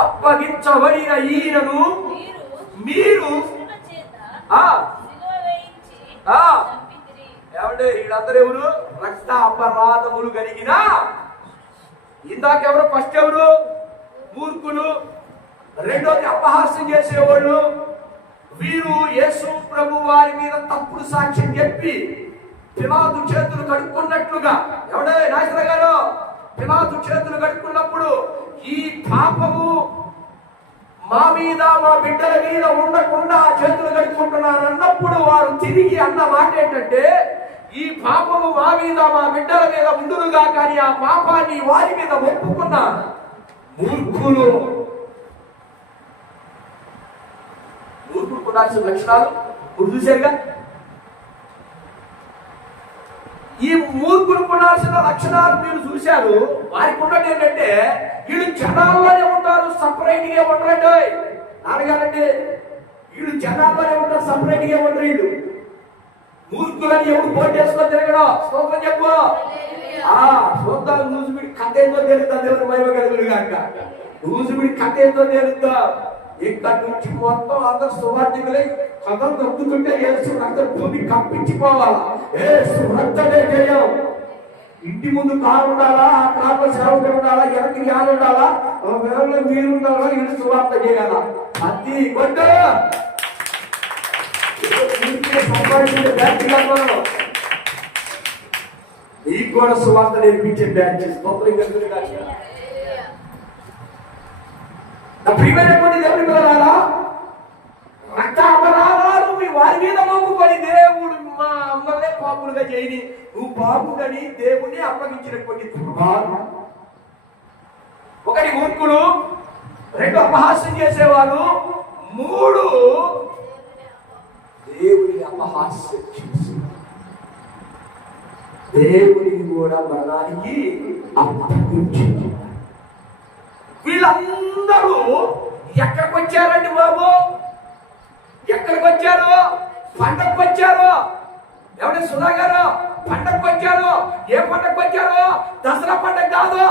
అప్పగింపబడిన ఈయనను మీరు ఏమంటే వీళ్ళందరూ ఎవరు? రక్త అపరాధములు కలిగిన. ఇందాకెవరు? ఫస్ట్ ఎవరు? మూర్ఖులు. రెండోది అపహాస్యం చేసేవాళ్ళు. వీరు యేసు ప్రభు వారి మీద తప్పుడు సాక్ష్యం చెప్పి పిలాతు చేతులు కడుక్కున్నట్లుగా, ఎవడే నాయకుల గారు, పిలాతు చేతులు కడుక్కున్నప్పుడు ఈ పాపము మా మీద మా బిడ్డల మీద ఉండకుండా చేతులు కడుక్కుంటున్నారు అన్నప్పుడు వారు తిరిగి అన్న మాట ఏంటంటే, ఈ పాపము మా మీద మా బిడ్డల మీద ఉండునుగా, కానీ ఆ పాపాన్ని వారి మీద ఒప్పుకున్న మూర్ఖులు. మూర్ఖుడు ఉండాల్సిన లక్షణాలు ఇప్పుడు చూశారుగా. ఈ మూర్ఖులు ఉండాల్సిన లక్షణాలు మీరు చూశారు. వారికి ఉన్నట్టు ఏంటంటే వీళ్ళు జనాల్లోనే ఉంటారు, సపరేట్ గా ఉండరండి. నాన్నగారంటే వీళ్ళు జనాల్లోనే ఉంటారు, సపరేట్ గా ఉండరు. వీళ్ళు మూర్ఖులని ఎవరు పోటీ చేసుకొని తిరగడం. స్తోత్రం చెప్పు. చూద్దాం లూజుబిడి కథ ఏందో తెలుస్తా. దేవుని మహిమ కలుగును గాక. లూజుబిడి కథ ఏందో తెలుస్తా. ఇక్కడి నుంచి మొత్తం అందరు సువార్థికులై కథలు దొక్కుతుంటే యేసు రక్తం భూమి కప్పించిపోవాలా. యేసు రక్తమే జయం. ఇంటి ముందు కారు ఉండాలా, ఆ కారులో సేవకులు ఉండాలా, వెనక్కి జ్ఞానం ఉండాలా, వేరే మీరు ఉండాలా, ఇల్లు సువార్త చేయాలా. అది కొట్ట సంపాదించే బ్యాచ్ కాదు. నీకు కూడా సువార్త నేర్పించే బ్యాచ్. ప్రియమైనటువంటి దేవుని పిల్లలారా, రక్త అపరాధాలు మీ వారి మీద మోపుకొని దేవుడు మా అమ్మలే పాపులుగా చేయని నువ్వు పాపుడని దేవుణ్ణి అప్పగించినటువంటి ఒకటి మూర్ఖులు, 2 అపహాస్యం చేసేవారు, 3 దేవుని అపహాస్యం చేసి దేవుడిని కూడా మరణానికి అప్పగించారు. వీళ్ళందరూ ఎక్కడికి వచ్చారండి బాబు? ఎక్కడికి వచ్చారు? పండగకు వచ్చారు. ఎవరి సుధా గారు పండగకు వచ్చారు. ఏ పండగకు వచ్చారు? దసరా పండగ కాదు.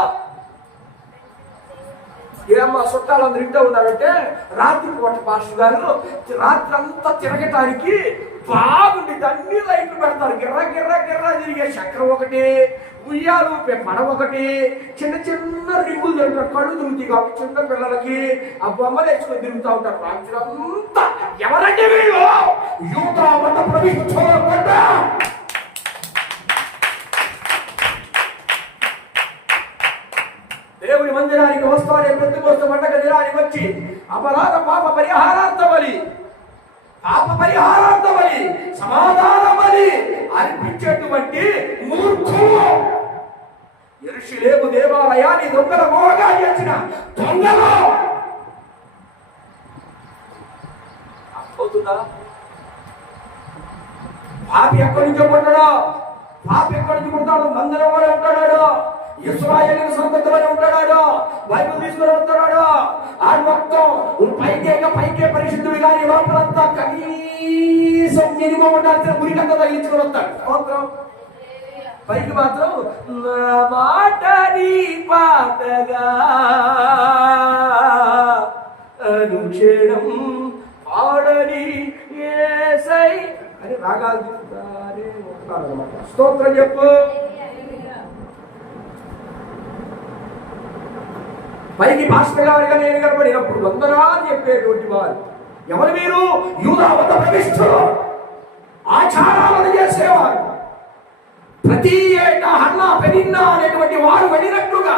ఏమో చుట్టాలందరూ ఇంట్లో ఉన్నారంటే రాత్రి పూట పాస్టర్ గారు రాత్రి అంతా తిరగటానికి బాగుండి అన్ని లైట్లు పెడతారు. గిర్ర గిర్ర గిర్ర తిరిగే చక్రం ఒకటి, ఉయ్యాలు పడవ ఒకటి, చిన్న చిన్న రింగులు తిరుగుతారు. కళ్ళు తిరుగుతాయి కాబట్టి చిన్న పిల్లలకి ఆ బొమ్మలు వేసుకొని తిరుగుతూ ఉంటారు రాత్రి అంతా. ఎవరంటే వీళ్ళు యువత మత ప్రవిష్ట దేవుని మందిరానికి వస్తానే పెద్దకోస్త పండగ వచ్చి అపరాధ పాప పరిహారార్థ బలి, పాప పరిహారార్థ బలి, సమాధాన బలి అర్పించేటువంటి మూర్ఖులు. యెరూషలేము దేవాలయాన్ని దొంగల మోగా చేసిన దొంగలు. అర్థమవుతుందా? పాపి ఎక్కడి నుంచో పుట్టాడో, పాపి ఎక్కడి నుంచి పుడతాడు? మందిరంలోనే ఉంటాడు, ఇశ్రాయేలు సంతతిలోనే ఉంటాడు, బైబిల్ తీసుకుని వస్తున్నాడు. ఆ మొత్తం పైకే పరిశుద్ధుడు కానీ లోపలంతా కనీసం మినిమం ఉండాల్సిన గురికంతా తగిలించుకొని వస్తాడు. స్తోత్రం. పైకి మాత్రం నా మాటని పాటగా అనుక్షణం పాడని యేసై అని రాగాలు చెప్తానే ఉంటాడు అన్నమాట. స్తోత్రం చెప్పు. పైకి పాస్టర్ గారిగా నేను కనబడినప్పుడు వందనాలు చెప్పేటువంటి వారు ఎవరు? మీరు యూదా మత ప్రవిష్ఠులు, ఆచారాలను చేసేవారు. ప్రతి ఏటా హన్నా పెనిన్నా అనేటువంటి వారు వెళ్ళినట్లుగా,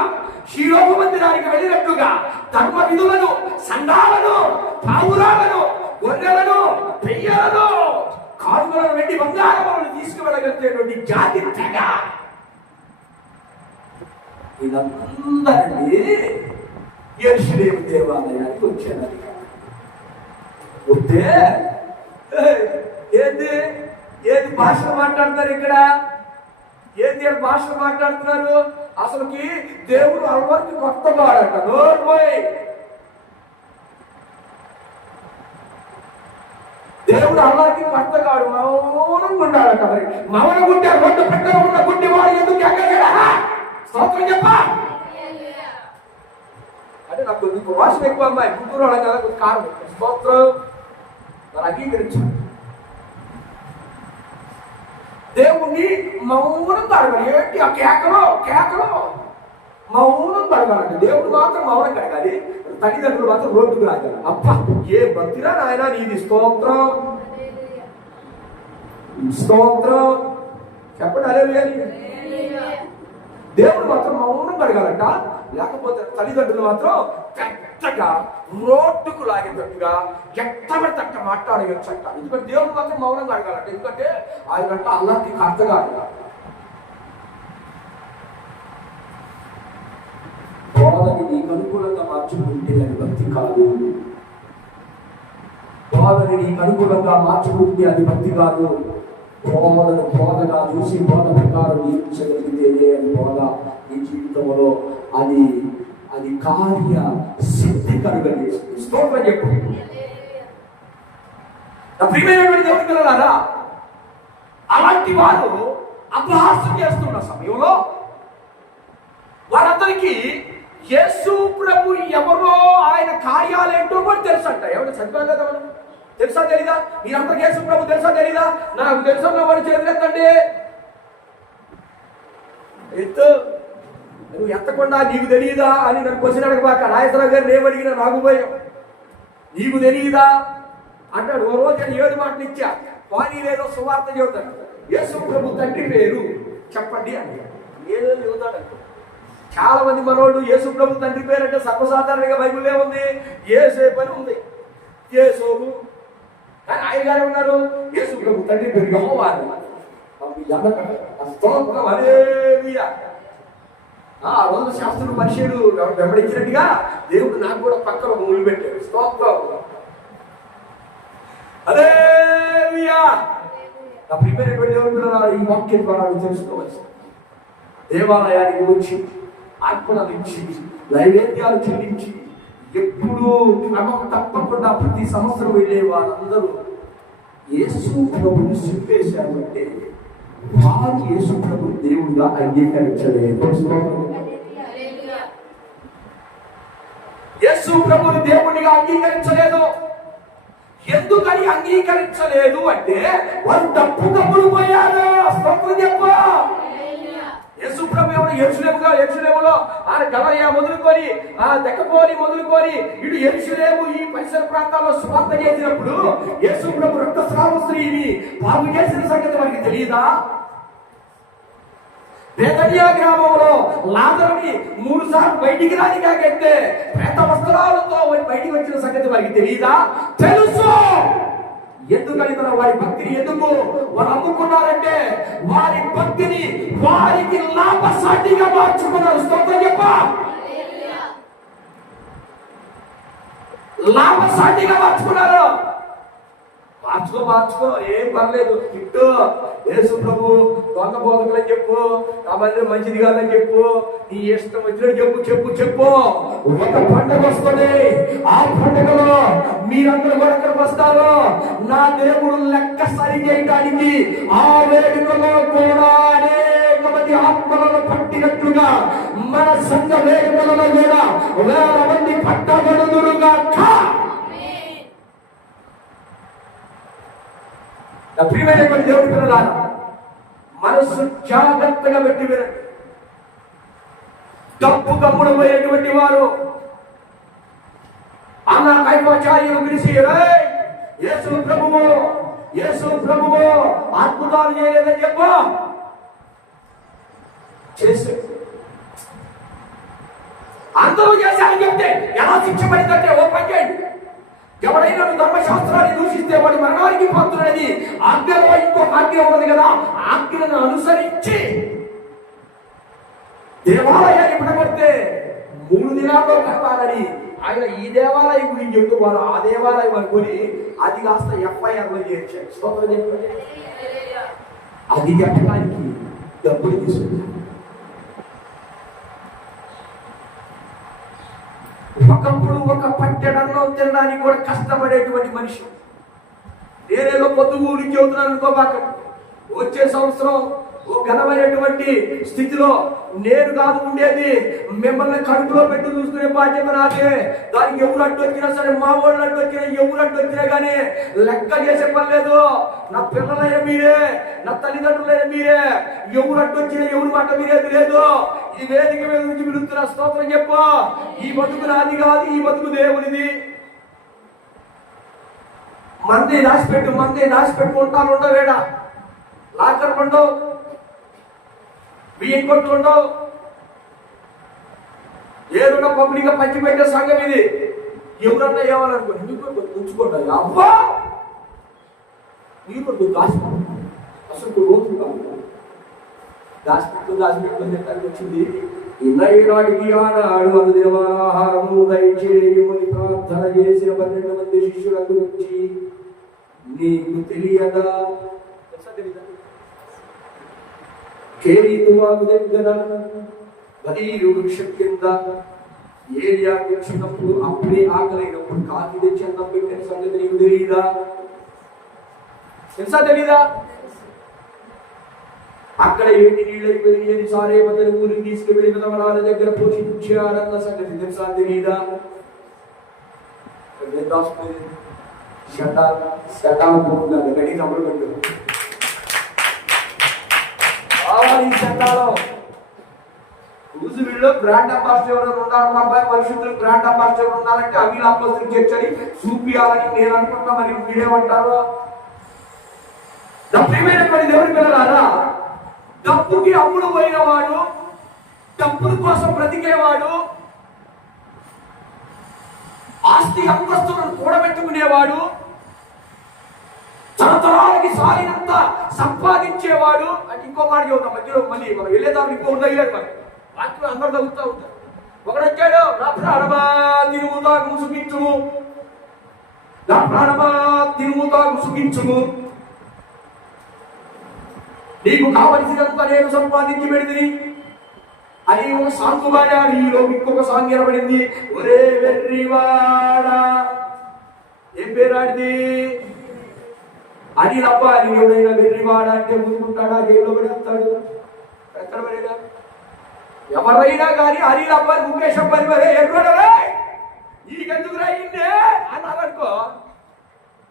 షీలోహు మందిరానికి వెళ్ళినట్లుగా ధర్మ విధులను, సంఘాలను, పావురాలను, గొర్రెలను, పెయ్యలను, కానుకలను, వెండి బంగారములను తీసుకువెళ్ళగలిగేటువంటి జాతి తెగ. వీళ్ళందరినీ యెరూషలేము దేవాలయానికి వచ్చారు. వస్తే ఏది భాషలు మాట్లాడుతున్నారు ఇక్కడ? ఏంది భాషలు మాట్లాడుతున్నారు? అసలుకి దేవుడు అల్వరికి కొత్త వాడట. నోర్మోయ్, దేవుడు అల్లరికి కొత్త కాడు, మౌనంగా ఉండాలట. మరి మౌనంగా ఉంటే రెండు పక్కన ఉన్న గుడ్డి వాడు ఎందుకు ఎక్కడా? స్తోత్రం చెప్పా. అంటే నాకు నీకు వాసన ఎక్కువ అమ్మాయి, గుంటూరు వాళ్ళ కదా కొంచెం కారణం. స్తోత్రం. మరి అంగీకరించాడు. దేవుణ్ణి మౌనంగా అడగాలి. ఏంటి ఆ కేకలో మౌనంగా అడగాలంటే దేవుడు మాత్రం మౌనంగా అడగాలి, తల్లిదండ్రులు మాత్రం రోడ్డుకు రాగాలి. అబ్బా ఏ భక్తిరా నాయన నీది. స్తోత్రం స్తోత్రం చెప్పండి. హల్లెలూయా. దేవుడు మాత్రం మౌనంగా అడగాలంట. లేకపోతే తల్లిదండ్రులు మాత్రం పెద్దగా రోడ్డుకు లాగేటట్టుగా ఎట్టబడితట్ట మాట్లాడేయచ్చట. ఎందుకంటే దేవుడు మాత్రం మౌనంగా అడగాలంట. ఎందుకంటే ఆయనంట అల్లాహ్కి కర్తగా అడగాలి. బోధని నీకు అనుకూలంగా మార్చుకుంటే అది భక్తి కాదు. బోధని నీకు అనుకూలంగా మార్చుకుంటే అది భక్తి కాదు. బోధను బోధగా చూసి బోధ ప్రకారం జీవించగలిగితేనే అది బోధ. నీ జీవితంలో అది కార్య సిద్ధి కలుగజేస్తుంది. స్తోత్రం చెప్పు. ప్రియమైనటువంటి దేవుని పిల్లలారా, అలాంటి వారు అపహాస్యం చేస్తున్న సమయంలో వారందరికీ యేసు ప్రభు ఎవరో, ఆయన కార్యాలేంటో కూడా తెలుసంట. ఎవరు చదివారు కదా? మనం తెలుసా తెలీదా? మీరందరికీ యేసు ప్రభు తెలుసా తెలీదా? నాకు తెలుసన్న వాడు చేతులెత్తండి. ఎత్తు. నువ్వు ఎత్తకుండా నీకు తెలియదా అని నన్ను క్వశ్చన్ అడగబాక. నాగేశ్వరరావు గారు ఏమడిగినా రాకపోయాం. నీకు తెలియదా అంటాడు. ఓ రోజు 7 మాటలు ఇచ్చా. వాణి లేదో సువార్త చెబుతాడు. యేసు ప్రభు తండ్రి పేరు చెప్పండి అని ఏదో చెబుతాడు. చాలా మంది మనోళ్ళు యేసు ప్రభు తండ్రి పేరు అంటే సర్వసాధారణంగా బైబిల్లో ఉంది. యేసేపు అని ఉంది, యేసోబు. కానీ ఆయన గారు ఉన్నారు యేసు ప్రభు తండ్రి పేరు యెహోవా అని. స్తోత్రం. హల్లెలూయా. ఆ రోజు శాస్త్రుడు మనుషుడు వెంబడించినట్టుగా దేవుడు నాకు కూడా పక్కన ముళ్ళు పెట్టాడు. స్తోత్రం. హల్లెలూయా. నా ప్రియమైనటువంటి దేవుడు ఈ వాక్యం ద్వారా తెలుసుకోవచ్చు. దేవాలయానికి వచ్చి ఆత్మలను ఇచ్చి నైవేద్యాలు చెల్లించి ఎప్పుడూ క్రమం తప్పకుండా ప్రతి సంవత్సరం వెళ్ళే వారందరూ యేసు ప్రభుని సిప్పేశారంటే వారు యేసు ప్రభు దేవుడుగా అంగీకరించలేదు. యేసు ప్రభుని దేవుడిగా అంగీకరించలేదు. ఎందుకని అంగీకరించలేదు అంటే వారు తప్పులు పోయారు. స్తోత్రం చెప్పు. యేసు ప్రభు ఎవరు? యెరూషలేములో ఆయన గలలియా మొదలుకొని దెక్కపోలి మొదలుకొని ఇటు యెరూషలేము ఈ పరిసర ప్రాంతాల్లో సువార్త చేసినప్పుడు యేసు ప్రభు రక్తస్రావ స్త్రీని బాగు చేసిన సంగతి వారికి తెలియదా? బేతనియా గ్రామంలో లాజరుని 3 సార్లు బయటికి రాని కాకెత్తే ప్రేత వస్త్రాలతో బయటికి వచ్చిన సంగతి వారికి తెలియదా? తెలుసు. ఎందుకని వారి భక్తిని ఎందుకు వారు అమ్ముకున్నారంటే వారి భక్తిని వారికి లాభసాటిగా మార్చుకున్నారు. స్తోత్రం చెప్ప. లాభసాటిగా మార్చుకున్నారు. మార్చుకో ఏం పర్లేదు. తిట్టు, యేసు ప్రభు దొంగ బోధకులని చెప్పు, ఆ మందిరం మంచిది కాదని చెప్పు, నీ ఇష్టం వచ్చినట్టు చెప్పు. ఒక పండుగ వస్తుంది. ఆ పండుగలో మీరందరూ కూడా ఇక్కడికి వస్తారు. నా దేవుడు లెక్క సరి చేయడానికి ఆ వేడుకలో కూడా అనేక మంది ఆత్మలను పట్టినట్లుగా మన సంఘ వేడుకలలో కూడా 1000 మంది పట్టబడుదురుగా. ప్రియమైనటువంటి దేవుడి పిల్లలారా, మనస్సు జాగ్రత్తగా పెట్టి వినండి. డబ్బు గమ్మున పోయేటువంటి వారు అన్న కైపాచార్యులు పిలిచి, యేసు ప్రభువు అద్భుతాలు చేయలేదని చెప్పు. చేసే అందరూ చేశారని చెప్తే ఎలా శిక్ష పడిందంటే ఓ పని చేయండి. ఎవడైనా ధర్మశాస్త్రాన్ని దూషిస్తే వాడి మరణానికి పాత్రుడని ఆజ్ఞలో ఇంకొక ఆజ్ఞ ఉన్నది కదా, ఆజ్ఞలను అనుసరించి దేవాలయాన్ని విడగొడితే 3 దినాల్లో కట్టాలని ఆయన ఈ దేవాలయం గురించి చెబుతున్నారు. ఆ దేవాలయం అనుకుని అది కాస్త FIR చేర్చారు. అది చెప్పడానికి డబ్బులు తీసుకుంటారు. ఒకప్పుడు ఒక పట్టెడల్లో తినడానికి కూడా కష్టపడేటువంటి మనిషి. నేనేదో పొద్దుగూడి చెబుతున్నాను అనుకోబాక. వచ్చే సంవత్సరం ఓ ఘనమైనటువంటి స్థితిలో నేను కాదు ఉండేది, మిమ్మల్ని కడుపులో పెట్టి చూసుకునే బాధ్యత నాదే. దానికి ఎవరు అడ్డు వచ్చినా సరే, మా వాళ్ళు అడ్డు వచ్చినా, ఎవరు అడ్డు వచ్చినా కానీ లెక్క చేసే పని లేదు. నా పిల్లలైనా మీరే, నా తల్లిదండ్రులైనా మీరే, ఎవరు అడ్డు వచ్చినా ఎవరు మాట మీరేది లేదు. ఈ వేదిక మీద నుంచి విడుతున్న స్తోత్రం చెప్పు. ఈ బతుకు నాది కాదు, ఈ బతుకు దేవుడిది. మంది దాచిపెట్టు ఉంటాలు ఉండవేడా, లాకర్ ఉండవు, బియ్యం కొట్లు ఉండవు, ఏదన్నా పబ్లిక్ గా పంచి పెట్టే సంఘం ఇది. ఎవరన్నా ఏమనుకోండి, మీకు ఉంచుకోండి. అబ్బా మీరు దాచిపెట్టు, అసలు రోజు కాదు దాచిపెట్టు వచ్చింది. ఇన్నైనాటికి ఆనాడు అనుదినమాహారము దయచేయమని ప్రార్థన చేసిన 12 మంది శిష్యులకు వచ్చి, నీకు తెలియదా కేరీతు వాగు దగ్గర బదీరు వృక్షం కింద ఏలియా వచ్చినప్పుడు అప్పుడే ఆకలైనప్పుడు కాకి తెచ్చి అన్నం పెట్టిన సంగతి నీకు తెలియదా? తెలీదా? అక్కడ ఏంటి నీళ్ళైపోయి సారే బద్దలు ఊరికి తీసుకువెళ్ళి విధవరాల దగ్గర పోషించారన్న సంగతి తెలీదా? గడి నమ్మలు పెట్టు. ఈ చట్టాలో వీళ్ళు బ్రాండ్ అంబాసిడర్ ఎవరైనా ఉండాలి, మా అబ్బాయి పరిశుద్ధులు బ్రాండ్ అంబాసిడర్ ఉండాలంటే అవి అపోజిట్ చర్చని చూపియాలని నేను అనుకుంటా. మరి మీరేమంటారు? ప్రియమైనటువంటి దేవుని పిల్లలారా, డబ్బుకి అమ్ముడు పోయినవాడు, డబ్బుల కోసం బ్రతికేవాడు, ఆస్తి అంతస్తులను కూడబెట్టుకునేవాడు, తరతరాలకి సాలినంత సంపాదించేవాడు అంటే ఇంకో మాట చెబుతాం. మధ్యలో మళ్ళీ మనం వెళ్ళేదాన్ని ఇంకొకటి తగిలేదు. మరి వాటిలో అందరూ తగ్గుతూ ఉంటారు. ఒకడొచ్చాడు, నా ప్రాణమా తిరుగుతాకు సుఖించుము, నా ప్రాణమా తిరుగుతాకు సుఖించుము, నీకు కావలసినంత నేను సంపాదించి పెడితే అని ఒక సాంగు పాడాడు. ఈలో ఇంకొక సాంగ్ ఏర్పడింది, ఒరే వెర్రివాడా. ఏం పేరాడిది? అనిల్ అబ్బా. అని ఎవడైనా వెర్రివాడా అంటే ముందుకుంటాడా? జైల్లో పడేస్తాడు. ఎక్కడ పడేదా? ఎవరైనా కానీ అనిల్ అబ్బాయి, ముఖేష్ అబ్బాయి మరే ఎర్రడరే నీకెందుకు రాయిందే అన్నారనుకో,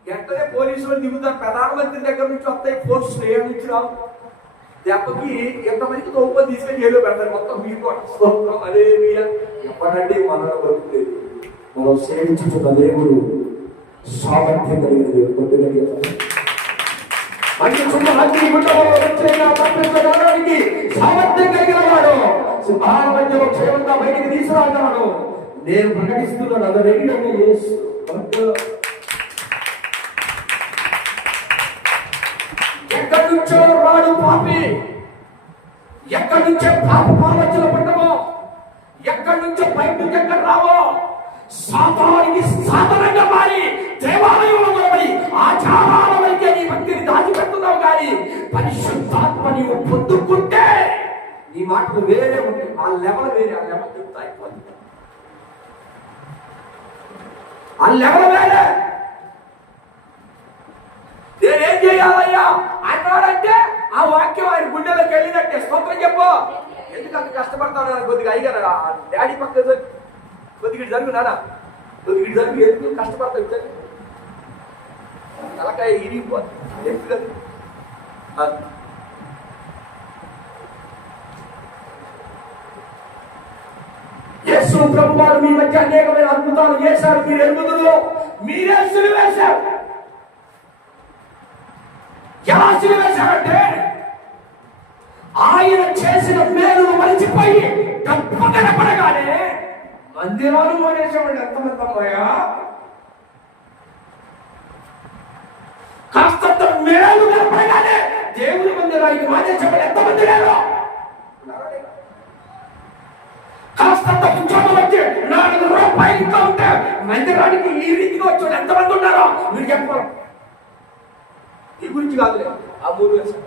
వెంటనే పోలీసులు దిగుతారు. ప్రధానమంత్రి దగ్గర నుంచి వస్తాయి ఫోర్స్ ఏ నుంచి రావు. దెబ్బకి ఎంతమందికి తోపని తీసుకొని జైల్లో పెడతారు. మొత్తం మీరు అదే ఎవరంటే మన బతుకులేదు. మనం సేవించుకున్న దేవుడు సామర్థ్యం కలిగిన దేవుడు. మంచి చుట్టూ మంచి కుటుంబంలో పంపించడానికి సామర్థ్యం కలిగిన వాడు సింహాల మధ్యలో క్షేమంగా బయటికి తీసుకురాగలడు. నేను ప్రకటిస్తున్నాను అది రెడీ అంటే యేసు. ఎక్కడి నుంచో రాడు పాపి, ఎక్కడి నుంచో పాపమచ్చలు పట్టమో, ఎక్కడి నుంచో బయట నుంచి ఎక్కడ రావో సాతానికి సాధనంగా మారి దేవాలయంలో దొరకని ఆచారాల వరకే నీ భక్తిని దాచిపెడుతున్నావు. కానీ పరిశుద్ధాత్మ నీవు పొందుకుంటే నీ మాటలు వేరే ఉంటాయి. ఆ లెవెల్ వేరే, ఆ లెవెల్ చెప్తా అయిపోతుంది. ఆ లెవెల్ వేరే. నేనేం చేయాలయ్యా అన్నాడంటే ఆ వాక్యం ఆయన గుండెలోకి వెళ్ళినట్టే. స్తోత్రం చెప్పు. ఎందుకంత కష్టపడతాను కొద్దిగా అయ్యారు డాడీ పక్క కొద్దిగా జరుగు నానా, కొద్దిగా జరుగు. ఎందుకు కష్టపడతావు? తలకాయ ఇరిగిపోతుంది ఎందుకు? యేసు ప్రభువారు మీ మధ్య అనేకమైన అద్భుతాలు చేశారు. మీరు ఎరుగుదలో మీరే సిలువేశారు. ఎలా సిలువేశారంటే ఆయన చేసిన మేలు మరిచిపోయి డబ్బు కనపడగానే మందిరాలు మానేసామండి. ఎంతమంది అమ్మాయా? కాస్తంత మేలు కనపడగానే దేవుని మందిరానికి మానేసామని ఎంతమంది లేరు? కాస్తంత ఉద్యోగం వచ్చి ₹4 ఇంకా ఉంటే మందిరానికి ఈ రీతిగా వచ్చాడు ఎంతమంది ఉన్నారో మీరు చెప్పారు. ఈ గురించి కాదులే, ఆ 3 వేసారు.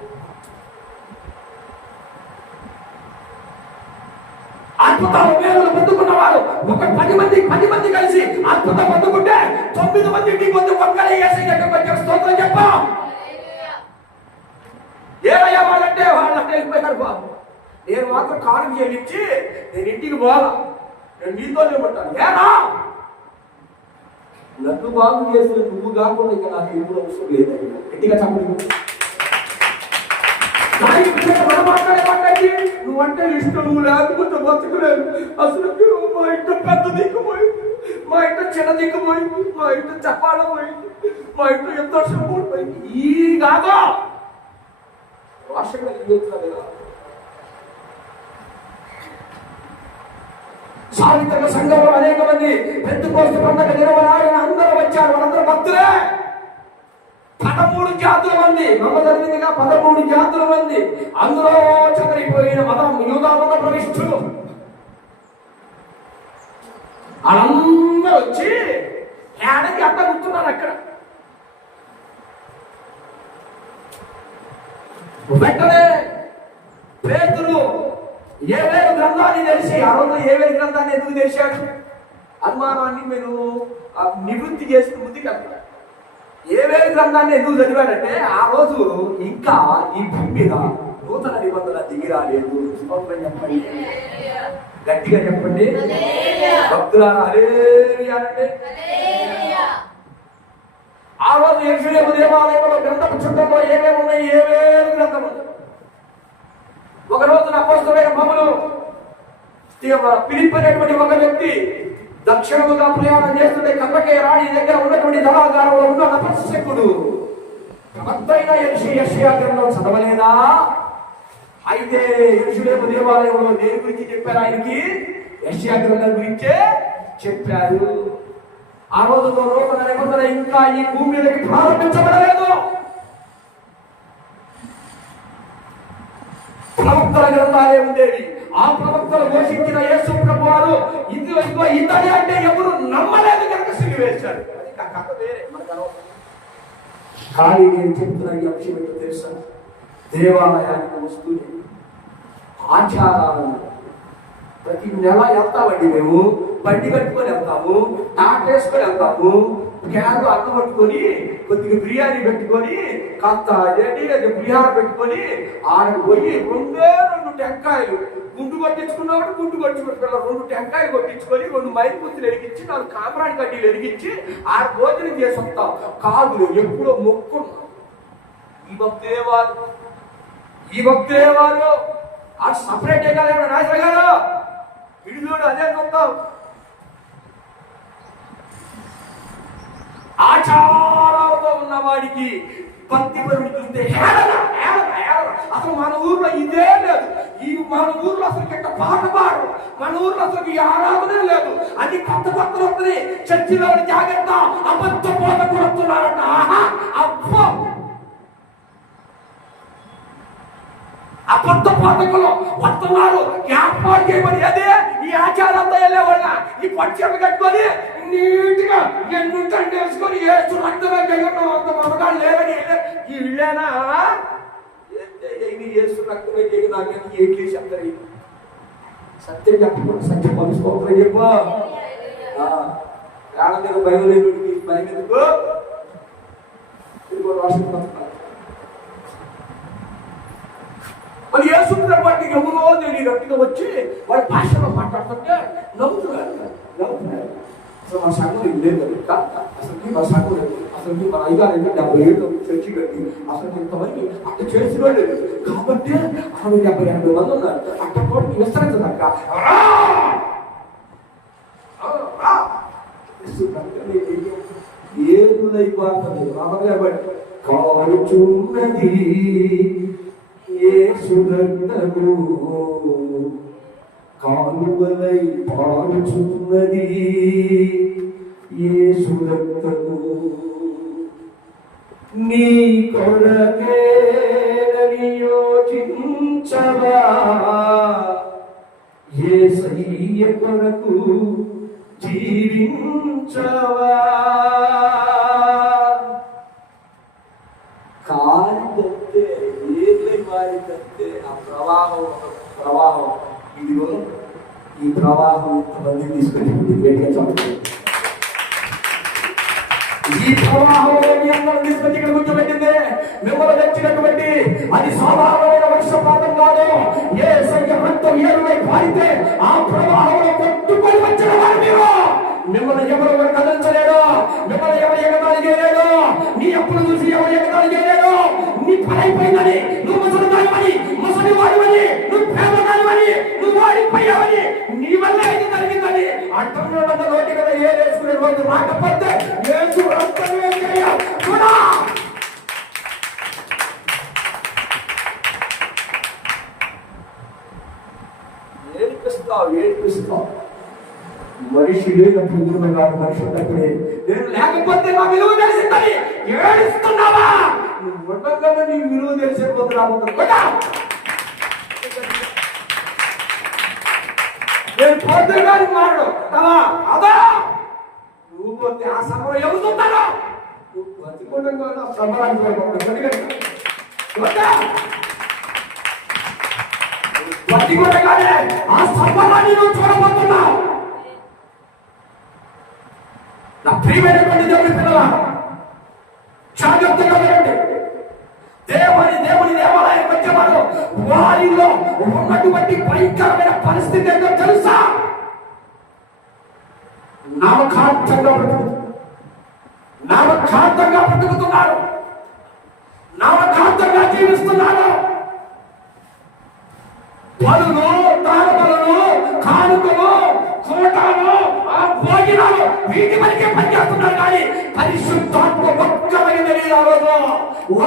అద్భుతాలు మేలు పొందుకున్న వారు ఒక 10 మంది కలిసి అద్భుతం పొందుకుంటే 9 మంది ఇంటికి పొందు ఒక్కడే యేసయ్య దగ్గరికి వచ్చే స్తోత్రం చెప్పా. ఏరయ్యా వాళ్ళంటే వెళ్ళిపోయారు బాబు. నేను మాత్రం కారు చెల్లించి నేను ఇంటికి పోవాలా, నేను నీతో లేమంటాను. ఏనా నన్ను బాగు చేసిన నువ్వు కాకుండా ఇంకా నాకు ఎప్పుడు అవసరం లేదయ్యా. గట్టిగా చెప్పండి. నువ్వంటే ఇష్టం, నువ్వు లేకపోతే బతుకులేదు. అసలు మా ఇంట్లో పెద్ద దిక్కుపోయింది, మా ఇంట్లో చిన్న దిక్కుపోయింది, మా ఇంట్లో చప్పాల పోయింది, మా ఇంట్లో ఎంతో శ్రమ పోయింది. ఈ కాదు రాష్ట్రంగా కదా. సావిత్ర సంఘంలో అనేక మంది పెద్ద పండగ నిలవరాయన అందరూ వచ్చారు. వాళ్ళందరూ భక్తులే. 13 జాతుల మంది జరిగిందిగా 13 జాతుల మంది అందులో చెదరిపోయిన మతం యూదా మత ప్రవిష్ఠులు. వాళ్ళందరూ వచ్చి ఏడకి అట్ట కూర్చున్నారు. అక్కడ వెంటనే పేతురు ఏవేలు గ్రంథాన్ని తెలిసి, ఆ రోజు ఏవేలు గ్రంథాన్ని ఎందుకు తెలిసాడు? అనుమానాన్ని మీరు నివృత్తి చేసి ముందుకు వెళ్తారు. ఏవేలు గ్రంథాన్ని ఎందుకు చదివాడంటే ఆ రోజు ఇంకా ఈ భూమి మీద నూతన నిబంధన దిగి రాలేదు. చెప్పండి, గట్టిగా చెప్పండి. భక్తులారా హల్లెలూయా అంటే ఆ రోజు యెరూషలేము దేవాలయంలో గ్రంథపు చుట్టంలో ఏమేమి ఉన్నాయి? ఏవేలు గ్రంథము. ఒక రోజున అపోస్తలుడైన పౌలు ఫిలిప్పీ అనేటువంటి ఒక వ్యక్తి దక్షిణముగా ప్రయాణం చేస్తుంటే కప్పకే రాణి దగ్గర ఉన్నటువంటి దళాగారంలో ఉన్న నపస్సకుడు ప్రవక్తైన యెషయా గ్రంథం చదవలేదా? అయితే యెరూషలేము దేవాలయంలో దేని గురించి చెప్పారు? ఆయనకి యెషయా గ్రంథం గురించే చెప్పారు. ఆ రోజుల్లో నూతన నిబంధన ఇంకా ఈ భూమి మీదకి ప్రారంభించబడలేదు. ప్రవక్తల గ్రంథాలే ఉండేవి. ఆ ప్రవక్తలు ఘోషించిన యేసు ప్రభువారు ఇదిగో ఇతడే అంటే ఎవరు నమ్మలేదు కనుక సిలువేశారు. కానీ నేను చెప్తున్న ఈ అంశం ఏంటో తెలుసా? దేవాలయానికి వస్తూనే ఆచారాలను ప్రతి నెల వెళ్తామండి. మేము బండి కట్టుకొని వెళ్తాము, టాట్ వేసుకొని వెళ్తాము, క్యాన్లు అక్క పట్టుకొని కొద్దిగా బిర్యానీ పెట్టుకొని కాస్త బిహార్ పెట్టుకొని ఆడకు పోయి 2 టెంకాయలు గుండు కొట్టించుకున్నవాడు గుండు కొట్టించుకుంటున్నారు. 2 టెంకాయలు కొట్టించుకొని 2 మైలు పుత్తులు వెలిగించి 4 కామరాడి కడ్డీలు వెలిగించి ఆడ భోజనం చేసి వస్తాం. కాదు ఎప్పుడో మొక్కున్నాం. ఈ భక్తులే వారు ఆ సపరేట్ కాదు నాయకులు గారు విడిదోడు అదే చూద్దాం. ఆచారాలు ప్రేమతో ఉన్నవాడికి భక్తి పరుడు చూస్తే హేళన, హేళన, హేళన. అసలు మన ఊర్లో ఇదే లేదు. మన ఊర్లో అసలు ఎక్క పాట పాడు, మన ఊర్లో అసలు ఈ ఆరాధనే లేదు. అన్ని కొత్త కొత్తలు వస్తుంది. చర్చిలో జాగ్రత్త, అబద్ధ బోధకులు వస్తున్నారట. అబ్బో, అబద్ధ బోధకులు వస్తున్నారు. జ్ఞాపకం చేయమని అదే ఈ ఆచారంతో వెళ్ళేవాళ్ళ ఈ పచ్చలు కట్టుకొని నీట్గా ఎన్నుంటండి వేసుకొని ఏసు రక్తమే చేయడం అంత మమకాలు లేవని ఇళ్ళేనా ఏసు రక్తమే చేయ నాకేమో ఏట్లే చెప్తారు. సత్యం చెప్పకుండా సత్యం మనుసుకోవాలి చెప్పు. ప్రాణం మీద భయం లేదు, భయం ఎందుకు రాష్ట్రం. మరి యేసుని బట్టి ఎవరో తెలియనట్టుగా వచ్చి వాడి భాషలో మాట్లాడుతుంటే నవ్వుతున్నారు. అసలు మా సంఘం ఇది లేదు కాదు. అసలు మా సంఘం లేదు. అసలు మన అయ్యారు 70 ఏళ్ళు చర్చి కట్టి అసలు ఇంతవరకు అట్లా చేసిన లేదు. కాబట్టి 60-80 మంది ఉన్నారు. అట్ట కూడా విస్తరించదక్క ఏదులైపోతుంది అమ్మగారు కాలుచున్నది యేసు రక్తము కాలువలై పారుచున్నది యేసు రక్తము నీ కొరకే యోచించవా యేసయ్య కొరకు జీవించవా. కాలిదంతే ఏర్లై మారిందంటే ఆ ప్రవాహం ఇదిగో ఈ ప్రవాహం ఇంతమంది తీసుకొని గట్టిగా చెప్పండి. ఈ ప్రవాహం మీ అందరూ తీసుకొచ్చి ఇక్కడ కూర్చోబెట్టింది. మిమ్మల్ని తెచ్చినటువంటి అది సాధారణమైన వర్షపాతం కాదు. ఏ సంఖ్య రక్తం ఏరులై పారితే ఆ ప్రవాహంలో కొట్టుకొని వచ్చిన వారు మీరు. మిమ్మల్ని ఎవరు కదిలించలేడు, మిమ్మల్ని ఎవరు ఎగతాళి చేయలేడు, నీ అప్పులు చూసి ఎవరు ఎగతాళి చేయలేడు. నీ పనైపోయిందని, నువ్వు ముసలిదానివని, ముసలి వాడివని, నువ్వు పేదదానివని, నువ్వు వాడిపోయావని, నీ వల్ల ఇది జరిగిందని అర్థంలో నోటి కదా ఏ వేసుకునే రోజు రాకపోతే ఏసు రక్తమే కూడా ఏడిపిస్తావు. మనిషి లేనప్పుడు మనిషి ఉన్నప్పుడే నేను లేకపోతే నా విలువ తెలిసిందని ఏడుస్తున్నావా? నువ్వు ఉండగానే నీ విలువ తెలిసిపోతే రాబోతున్నా. నేను పోతే కానీ మారడు అదా. నువ్వు పోతే ఆ సమరం ఎవరుతున్నారో నువ్వు బతికుండా సమరానికి బతికొనగానే ఆ సంబరాన్ని నువ్వు చూడబోతున్నావు. నా ప్రియమైనటువంటి దేవుని పిల్లల జాగ్రత్తగా వినండి. దేవుని దేవాలయం వచ్చేవారు వారిలో ఉన్నటువంటి భయంకరమైన పరిస్థితి ఏంటో తెలుసా? నామకాంతంగా బ్రతుకుతున్నారు, నామకాంతంగా జీవిస్తున్నారు. పనులు, దానములను, కానుకలు, కోటాలు, ఆ భోజనాలు వీటి వరకే పనిచేస్తున్నారు. కానీ పరిశుద్ధాత్మ ఒక్కరికి తెలియదు. ఆ రోజు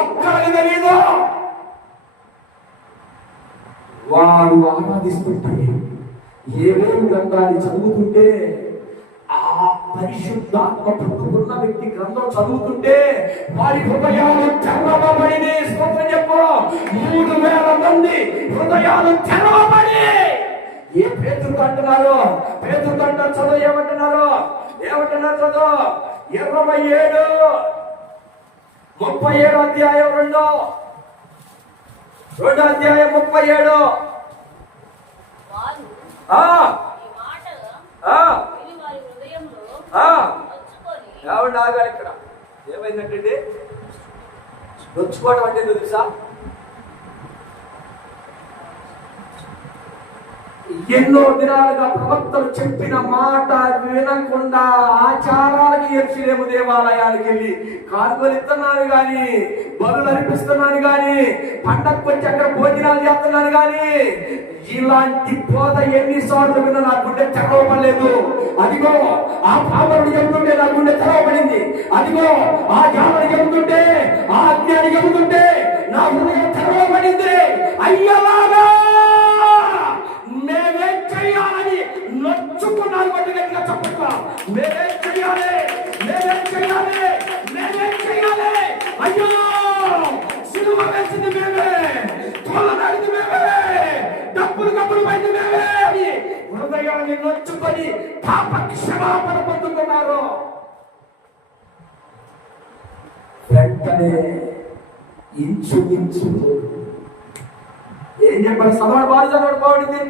ఒక్కరికి తెలియదు. వారు ఆరాధిస్తుంటే ఏమేమి గ్రంథాన్ని చదువుతుంటే ఆ పరిశుద్ధాత్మ పట్టుకున్న వ్యక్తి గ్రంథం చదువుతుంటే వారి హృదయాలు తెరవబడి స్తోత్రం చెప్పు. 3000 మంది హృదయాలు తెరవబడి ఏ పేతురు అంటున్నారు? పేతురు అంటారు చదువు ఏమంటున్నారు? చదువు 37 అధ్యాయం 2 అధ్యాయం 37. ఏమండి ఆగాలి ఇక్కడ. ఏమైందంటే నొచ్చుకోవడం అంటే తెలుసా? ఎన్నో దినాలుగా ప్రవక్తలు చెప్పిన మాట వినకుండా ఆచారాలకి యెరూషలేము దేవాలయానికి వెళ్ళి కానుకలు ఇస్తున్నాను గాని, బలులు అర్పిస్తున్నాను గాని, పండగకు వచ్చి అక్కడ భోజనాలు చేస్తున్నాను కానీ ఇలాంటి బోధ ఎన్నిసార్లు విన్నా నా గుండె తెరవబడలేదు. అదిగో ఆ పాపరుడు చెబుతుంటే నా గుండె తెరవబడింది. అదిగో ఆ జ్ఞానం చెబుతుంటే, ఆ అజ్ఞాని చెబుతుంటే నా హృదయం తెరవబడింది. అయ్యలాగా మేమేం చెయ్యాలని నొచ్చుకున్నాను. బట్టి గట్టిగా చెప్పట్లా, మేమేం చెయ్యాలి, మేమేం చెయ్యాలి, మేమేం చెయ్యాలి. అయ్యో సిలువ వేసింది మేమే, తోలనాడింది మేమే, డబ్బులు పైంది మేమే అని హృదయాన్ని నొచ్చుకొని పాప క్షమాపణ పొందుకున్నారు. వెంటనే ఇంచుమించు ఏం చెప్పాలి? చదవడం బాగా చదవడం బాగుండింది.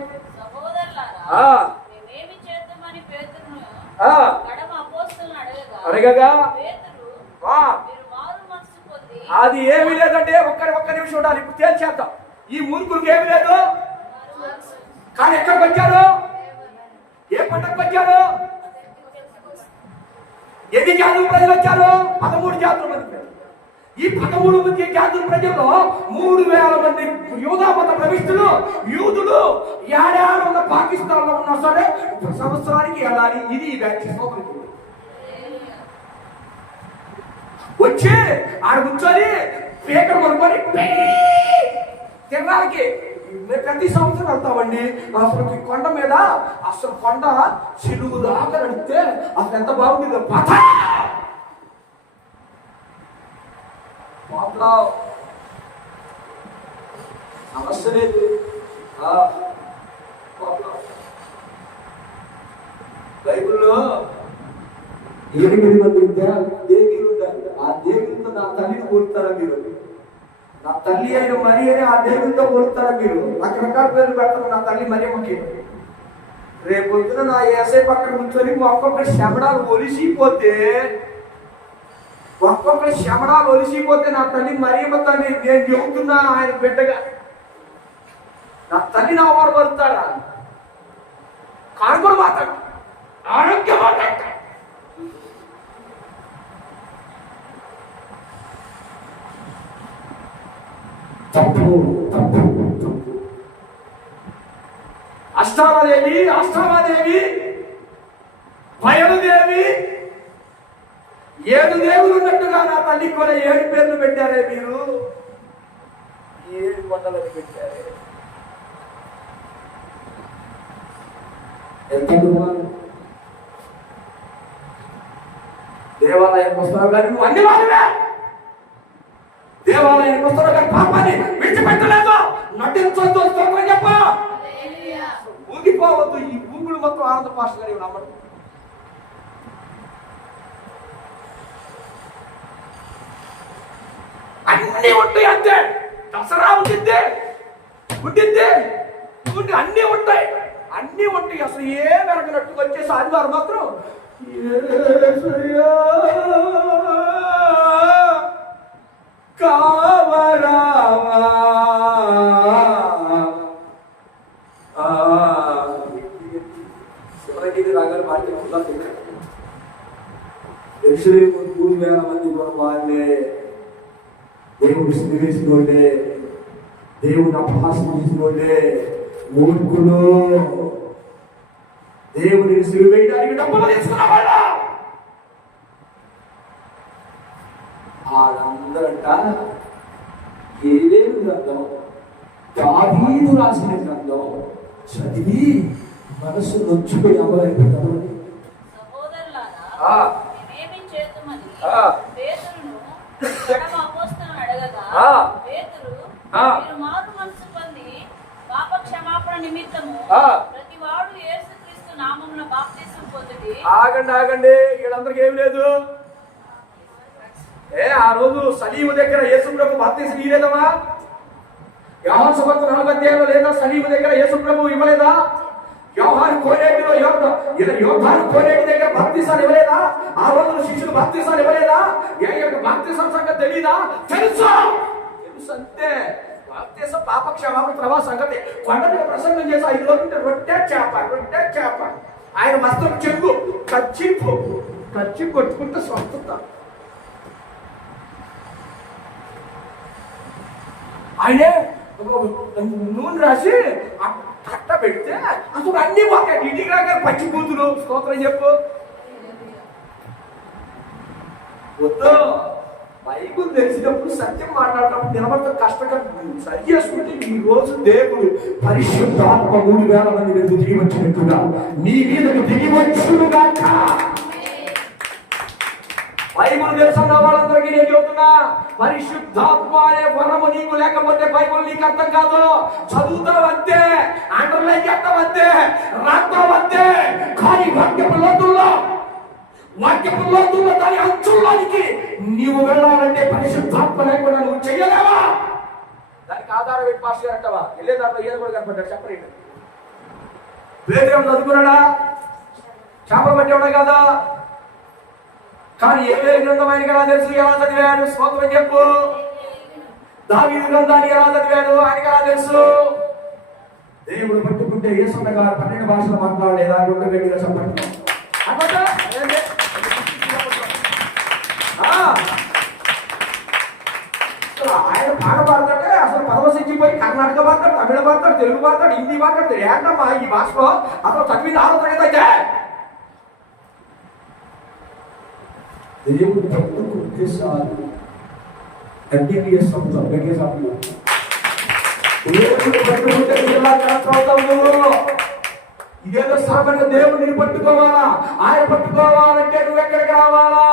అడగగా అది ఏమీ లేదంటే ఒక్క నిమిషం ఉండాలి. ఇప్పుడు తేల్చేద్దాం. ఈ మూర్ఖులకు ఏమి లేదు, కానీ ఎక్కడికి వచ్చారు? ఏ పంటకు వచ్చారు? ఎన్ని జాతుల ప్రజలు వచ్చారు? 13 జాతుల మంది. ఈ 13 జాతుల ప్రజల్లో 3000 మంది యూదా మత ప్రవిష్టులు, యూదులు ఏడాడున్న పాకిస్తాన్ లో ఉన్నా సరే సంవత్సరానికి వెళ్ళాలి. ఇది వచ్చి ఆడ కూర్చొని పేకలు కొనుక్కొని తినడానికి ప్రతి సంవత్సరం వెళ్తామండి. అసలు కొండ మీద అసలు కొండ చిలుగు దాకా నడిస్తే అసలు ఎంత బాగుంది. సమస్య లేదు. బైబిల్లో 8 మంది దేవులు ఉంటారు. ఆ దేవులతో నా తల్లిని కోరుతారా మీరు? నా తల్లి అయిన మరి అని ఆ దేవులతో కోరుతారా మీరు? రకరకాల పేర్లు పెడతారు నా తల్లి మరియమ్మకి. రేపు పొద్దున నా ఏసై పక్కన కూర్చొని ఒక్కొక్కటి శమడాలు ఒలిసిపోతే నా తల్లి మరియమ్మ తల్లి నేను చెబుతున్నా ఆయన బిడ్డగా నా తల్లి నా వారు పరుతాడా? కానుకొని మాట్లాడు, ఆరోగ్యం మాట్లాడు. తప్పు అష్టామాదేవి, బయలుదేవి, 7 దేవులు ఉన్నట్టుగా నా తల్లి కూడా 7 పేర్లు పెట్టారే మీరు. 7 కొండలని పెట్టారే. ఎంత దేవాలయానికి వస్తావు కానీ నువ్వు అన్ని వాళ్ళవే. దేవాలయానికి వస్తావు కానీ పాపాన్ని విడిచిపెట్టలేదు. నటించొద్దు, స్తోత్రం చెప్ప. ఊగిపోవద్దు. ఈ ఊగులు మొత్తం ఆనంద పాష గారి నమ్మడం. అన్ని ఉంటాయి అంతే. దసరా ఉంటుంది, అన్ని ఉంటాయి. అసలు ఏ వెరగనట్టు వచ్చేసి ఆదివారం మాత్రం కావరావా శివగిరి రాగారు పార్టీ 3,000 మంది కూడా వాళ్ళే దేవుడు స్నేహితుడే, దేవుడు అపహాస్యుడే, మూర్ఖులు. దేవుడిని సిలువ వేయడానికి డబ్బులు తీసుకున్న వాళ్ళ వాళ్ళందరంట ఏదేమి గ్రంథం, దావీదు రాసిన గ్రంథం చదివి మనసు నొచ్చుకొని అమలైపోతారు. ఆగండి, వీళ్ళందరికీ ఏమి లేదు. ఆ రోజు సలీము దగ్గర యేసు ప్రభు బాప్తిసం ఇవ్వలేదమ్మా? యోహాను సువార్త 4వ అధ్యాయంలో లేదా? సలీము దగ్గర యేసు ప్రభు ఇవ్వలేదా? యోహాను కోనేటిలో యోహాను కోనేటి దగ్గర బాప్తిసాలు ఇవ్వలేదా? ఆ రోజు శిష్యులు బాప్తిసాలు ఇవ్వలేదా? బాప్తిసం సంగతి తెలీదా? తెలుసు అంతే. బాప్తిసం పాప క్షమాపణ ప్రభావ సంగతి. కొండ మీద ప్రసంగం చేసి 5 రోజులు రొట్టె చేప ఆయన మస్తు చెంగు కచ్చి కొట్టుకుంటే స్వస్థత. ఆయనే నూనె రాసి కట్ట పెడితే అసలు అన్ని ఒక ఇంటికి రాగానే పచ్చి కూతురు స్తోత్రం చెప్పు. వద్దు, బైబుల్ తెలిసినప్పుడు సత్యం మాట్లాడినప్పుడు నిలబడతాం కష్టకరం సరి చేసుకుంటే ఈ రోజు దేవుడు పరిశుద్ధాత్మ 3,000 మంది మీద దిగి వచ్చినట్టుగా నీ మీదకు దిగి వచ్చునుగాక. బైబుల్ తెలుసున్న వాళ్ళందరికీ నేను చెబుతున్నా, పరిశుద్ధాత్మ అనే వరము నీకు లేకపోతే బైబుల్ నీకు అర్థం కాదు. చదువుతావు అంతే, అండర్లైన్ చేస్తావు అంతే, రాస్తావు అంతే, కానీ వాక్యపు లోతుల్లో దాని అంచుల్లోనికి నీవు వెళ్ళాలంటే పరిశుద్ధాత్మ లేకుండా నువ్వు చెయ్యలేవా? దానికి ఆధారం ఏంటి పాస్టర్ గారు అంటావా? వెళ్ళే దాంట్లో ఏదో కూడా కనపడ్డాడు చెప్పలేదు. పేదరం చదువుకున్నాడా? చేపలు పట్టేవాడా కదా? కానీ ఏ గ్రంథం ఆయనకి ఎలా తెలుసు? ఎలా చదివాడు? స్తోత్రం చెప్పు. దావీదు గ్రంథాన్ని ఎలా చదివాడు? ఆయనకి ఎలా తెలుసు? దేవుడు పట్టుకుంటే యేసన్న గారు 12 భాషలు మాట్లాడలేదా? 2 గట్టిగా చెప్పండి. ఆయన పాట పాడతాడే అసలు పరవశించిపోయి కర్ణాటక పాడతాడు, తమిళ పాడతాడు, తెలుగు పాడతాడు, హిందీ పాడతాడు. ఏంటమ్మా ఈ భాషలో అసలు చదివింది ఆలోచన. దేవుడు పట్టుకుంటే చాలు. ఎంబీబీఎస్ అవుతాం, గట్టిగా చదువు. దేవుడు పట్టుకుంటే ఇదేదో సామాన్య దేవుడిని పట్టుకోవాలా? ఆయన పట్టుకోవాలంటే నువ్వు ఎక్కడికి రావాలా?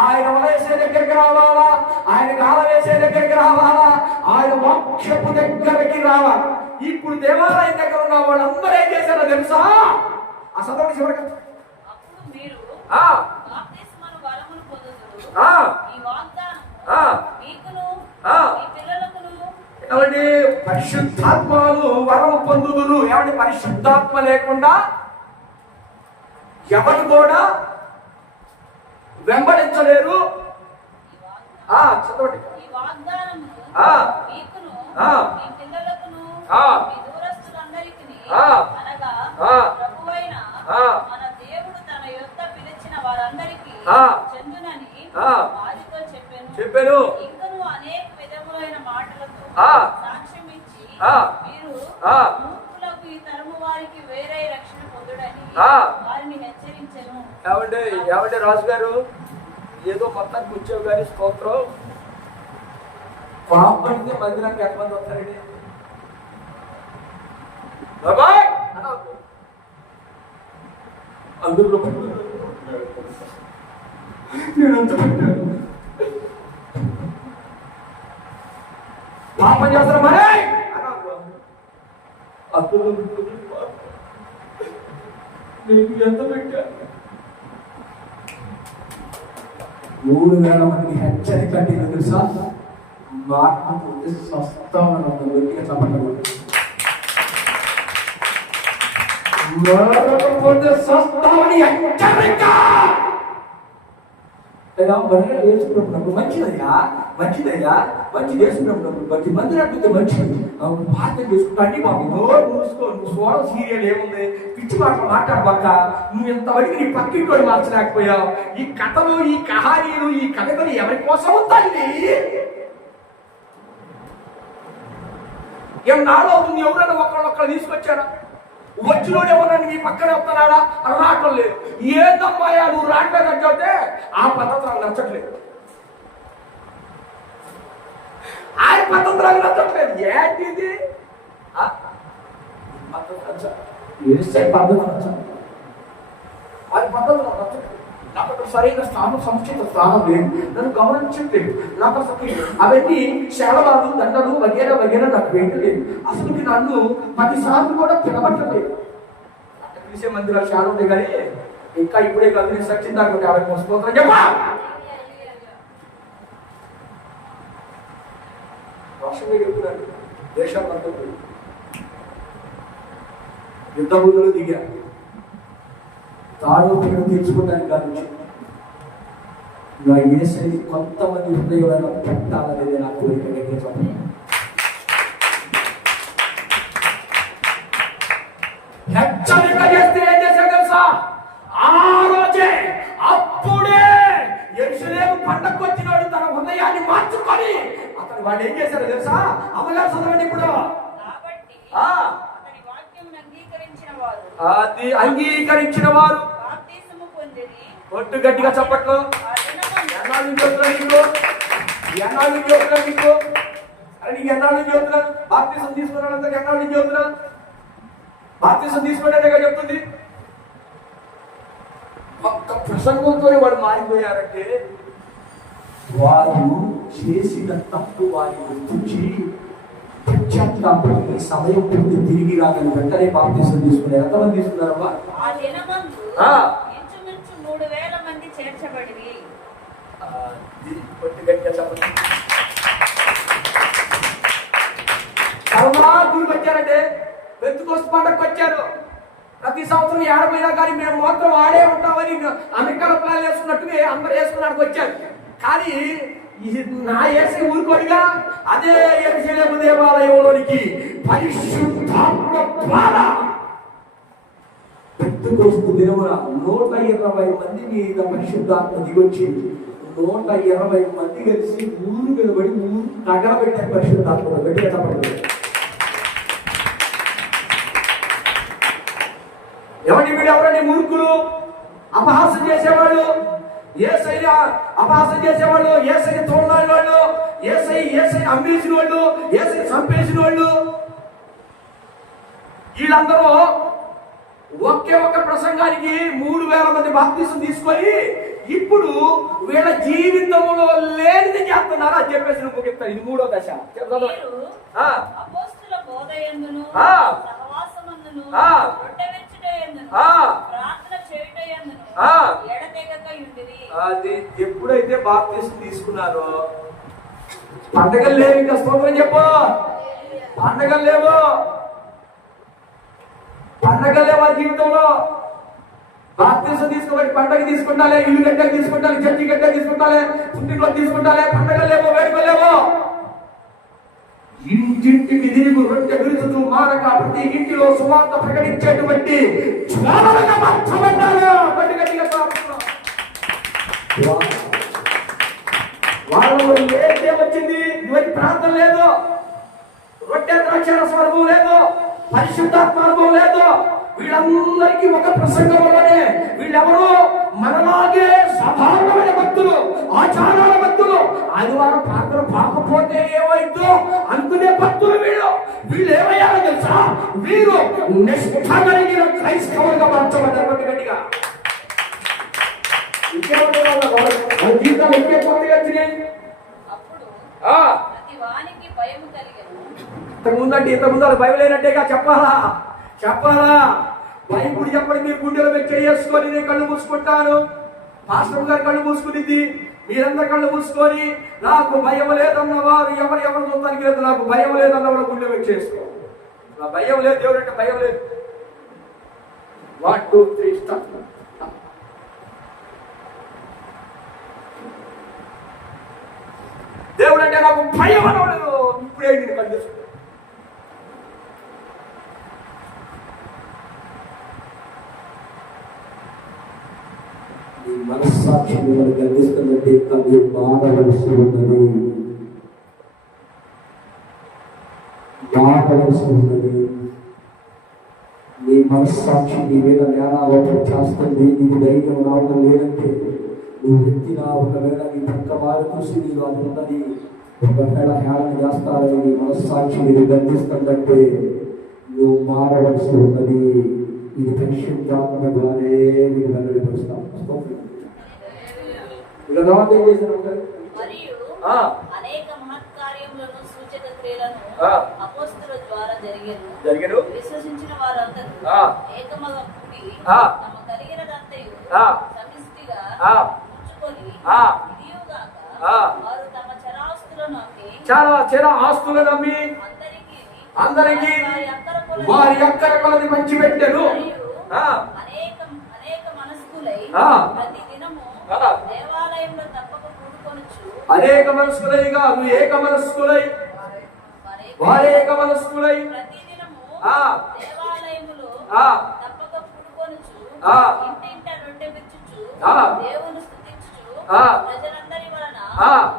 ఆయన వలసే దగ్గరికి రావాలా? ఆయన గాల వేసే దగ్గరికి రావాలా? ఆయన మోక్షపు దగ్గరికి రావాలా? ఇప్పుడు దేవాలయం దగ్గర ఉన్న వాళ్ళందరూ ఏం చేశారో తెలుసా? ఆ సదరు చివరికి ఏమండి పరిశుద్ధాత్మలు వరము పొందుదురు. ఏమండి పరిశుద్ధాత్మ లేకుండా ఎవరు కూడా వెంబడించలేరు. చదవండి. చెప్పాను. ఇంకను అనేక విధములైన మాటలతో సాక్ష్యం ఇచ్చి మీరు మూర్ఖులకు ఈ తరము వారికి వేరే రక్షణ పొందుడని వారిని హెచ్చరించెను. ఏమంటే రాజు గారు ఏదో మొత్తానికి వచ్చావు గారి స్తోత్రం పాపడితే మందిరానికి ఎంతమంది వస్తారండి? అందులో నేనంత పెట్టాను పాపం చేస్తారా మరి? అందులో నీకు ఎంత పెట్టాను? 3,000 మందికి హెచ్చరిక అంటే తెలుసా? మాట్లాడుతుంటే స్వస్థమైన గట్టిగా చెప్పండి. మరొకపోతే స్వస్థమని హెచ్చరిక. వేసుకున్నప్పుడు మంచిదయ్యా, మంచి వేసుకున్నప్పుడు మంచి మంది నడిపితే మంచిది. ప్రార్థన చేసుకుంటా అన్ని బాబు నోరు మూసుకో. నువ్వు సోడం సీరియల్ ఏముంది? పిచ్చి మాటలు మాట్లాడబాక. నువ్వు ఇంతవరకు నీ పక్కింటోడు మార్చలేకపోయావు. ఈ కథలు, ఈ కహానీలు, ఈ కవితలు ఎవరి కోసం ఉందండి? నాలో అవుతుంది. ఎవరైనా ఒకళ్ళు తీసుకొచ్చారా? వచ్చినోడు ఎవరన్నా మీ పక్కనే వస్తున్నాడా? రావటం లేదు. ఏందమ్మాయా నువ్వు రావట్లేదు అని చెప్తే ఆ పద్ధతి నాకు నచ్చట్లేదు, ఆయన పద్ధతి నాకు నచ్చట్లేదు. ఏంటిది పద్ధతి నచ్చాలి, ఆయన పద్ధతి నాకు నచ్చట్లేదు. నాకు అక్కడ సరైన స్థానం, సముచిత స్థానం లేదు. నన్ను గమనించట్లేదు. నాకు అసలు అవన్నీ శేలవాలు, దండలు వగేరా నాకు వెంటలేదు. అసలు నన్ను 10 సార్లు కూడా పిలవట్లేదు. అంటే పిలిచే మందిరాలు చాలా ఉంది కానీ ఇంకా ఇప్పుడే కాదు, నేను సచిన్ దాకా 50 మోసపోతాను చెప్పా. రాష్ట్రంగా చెప్తున్నాను, దేశాలంతా యుద్ధ భూములు దిగారు. తాడు పేరు తీర్చుకోవడానికి కాదు, నా యేసై కొంతమంది హృదయాలను పెట్టాలనేది నా కోరిక. హెచ్చరిక చేస్తే ఏం చేశాడు తెలుసా? ఆ రోజే అప్పుడే యెరూషలేము పండగకు వచ్చినాడు తన హృదయాన్ని మార్చుకొని అతను వాళ్ళు ఏం చేశారో తెలుసా? అమ్మగారు చదవండి ఇప్పుడు. కాబట్టి ఆ అతని వాక్యమును అంగీకరించిన వారు అది అంగీకరించిన వారు బాప్తిసము పొందిరి. ఒట్టు గట్టిగా చప్పట్లు. ఆ దినమందు ఎన్నాళ్ళు నుంచి చెప్తున్నా నీకు? ఎన్నాళ్ళు నుంచి చెప్తున్నా నీకు? అరే నీకు ఎన్నాళ్ళు నుంచి చెప్తున్నా? బాప్తిసం తీసుకున్న వాళ్ళందరికీ ఎన్నాళ్ళు నుంచి చెప్తున్నా? బాప్తిసం తీసుకునేదిగా చెప్తుంది. ఒక్క ప్రసంగంతోనే వాడు మారిపోయారంటే వారు చేసిన తప్పు వారిని గుర్తించి పశ్చాత్తాపడి సమయం పొంది తిరిగి రాగలి వెంటనే బాప్తిసం తీసుకున్నారు. ఎంతమంది తీసుకున్నారమ్మా? ఆ దినమందు ఆ. ఇంచుమించు 3,000 మంది చేర్చబడిరి. సర్వాధులకు వచ్చారంటే పెంతుకోస్తు పండగకు వచ్చారు. ప్రతి సంవత్సరం ఏడపోయినా కానీ మేము మాత్రం ఆడే ఉంటామని అమెరికాలో ప్లాన్ వేసుకున్నట్టుగా అందరూ వేసుకున్నానికి వచ్చారు. కానీ నా ఏసై ఊరుకోడిగా అదే యెరూషలేము దేవాలయంలోనికి పరిశుద్ధాత్మ ద్వారా పెంతుకోస్తు దినమున 120 మంది మీద పరిశుద్ధాత్మ దిగొచ్చి 120 మంది కలిసి ఊరు నిలబడి ఊరు తగలబెట్టే పరిశుద్ధాత్మ గట్టిగా తప్పదు. ఎవరి వీడు ఎవరండి? మూర్ఖులు, అపహాసం చేసేవాళ్ళు, ఏసయ్య అపహాసం చేసేవాళ్ళు, ఏసయ్య తోడలాడి వాళ్ళు, ఏసై అమ్మేసిన వాళ్ళు, ఏసై చంపేసిన వాళ్ళు, వీళ్ళందరూ ఒకే ఒక్క ప్రసంగానికి 3,000 మంది బాప్తిసం తీసుకొని ఇప్పుడు వీళ్ళ జీవితంలో లేనిది చేస్తున్నారు అని చెప్పేసి నువ్వు ముగిస్తారు. ఇది 3వ దశ. అపోస్తలుల బోధయందును సహవాసమందును రొట్టెవిచ్చుటయందును ప్రార్థన చేయుటయందును ఎడతెగక ఉండిరి. అది ఎప్పుడైతే బాప్తిసం తీసుకున్నారో పండగలు లేవు. ఇంకా స్తోత్రం చెప్పు. పండగలు లేవు. పండగలు లేవు ఆ జీవితంలో. బాప్తిసం తీసుకోబట్టి పండగ తీసుకుంటాలే, ఇల్లు గడ్డలు తీసుకుంటాలి, చర్చి గడ్డలు తీసుకుంటాలే, పుట్టినరోజు తీసుకుంటాలే. పండగలు లేవు, వేడుకలు లేవు. ఇంటింటికి తిరిగి రొట్టె విరుచుతూ మారక ప్రతి ఇంటిలో సువార్త ప్రకటించేటువంటి జ్వాలలుగా మార్చబడ్డారు. వాళ్ళలో ఏ వచ్చింది? ఇవన్నీ ప్రార్థన లేదు, రొట్టె ద్రాక్షారస అనుభవం లేదు, పరిశుద్ధాత్మ అనుభవం లేదు. వీళ్ళందరికీ ఒక ప్రసంగంలోనే వీళ్ళెవరు? మనలాగే సాధారణమైన భక్తులు, ఆచారాల భక్తులు. ఆదివారం ప్రార్థన పాకపోతే ఏమైందో అనుకునే భక్తులు వీళ్ళు. వీళ్ళు ఏమయ్యారో తెలుసా? వీరు నిష్ఠ కలిగిన క్రైస్తవులుగా మార్చబడ్డారు. గట్టిగా జీవితాలు ఇంకే కొద్దిగా వచ్చినాయి. ఇంతకుముందు వాళ్ళు భయం లేనట్టేగా చెప్పాలా? బైబుల్ చెప్పండి. మీరు గుండెలో పెట్టి చేసుకొని నేను కళ్ళు మూసుకుంటాను, పాస్టర్ గారు కళ్ళు మూసుకునింది, మీరందరూ కళ్ళు మూసుకొని నాకు భయం లేదన్న వారు ఎవరు చూడటానికి లేదు. నాకు భయం లేదన్న వాళ్ళు గుండె పెట్టి చేసుకో. నా భయం లేదు, దేవుడు అంటే భయం లేదు. 1 2 3 స్టార్ట్. దేవుడు అంటే నాకు భయం అనవాడు. ఇప్పుడే నేను కళ్ళు చేసుకుంటాను. మనస్సాక్షిని మనకు అందిస్తున్నట్టే అది మారవలసి ఉన్నది. నీ మనస్సాక్షి నీ మీద నేరాలోపం చేస్తుంది. నీకు ధైర్యం రావడం లేదంటే నువ్వు ఎత్తినా ఒకవేళ నీ పక్క వారు చూసి నీవు అది ఉన్నది ఒకవేళ హేళన చేస్తారని నీ మనస్సాక్షి నీకు గర్విస్తుందంటే నువ్వు మారవలసి ఉన్నది. ఇది పరిశుద్ధాత్మ ద్వారే నీకు వెల్లడిపరుస్తాం. ఇక తర్వాత ఏం చేశారు? మరియు అనేక మహత్కార్యములను సూచక క్రియలను అపోస్తలుల ద్వారా జరిగెను. విశ్వసించిన వారందరూ ఏకముగా కూడి తమ కలిగినదంతయు సమిష్టిగా ఉంచుకొని ఇదియుగాక వారు తమ చరాస్తులను అమ్మి అందరికీ వారి అక్కర కొలది పంచి పెట్టెను. అనేక మనస్కులై ప్రతి దినము దేవాలయంలో తప్పక కూడుకొనుచు. అనేక మనస్కులై కాదు, ఏక మనస్కులై, వారి ఏక మనస్కులై ప్రతి దినము దేవాలయములో తప్పక కూడుకొనుచు, ఇంటింట రొట్టె విచ్చుచు, దేవుని స్తుతించుచు, ప్రజలందరి వలన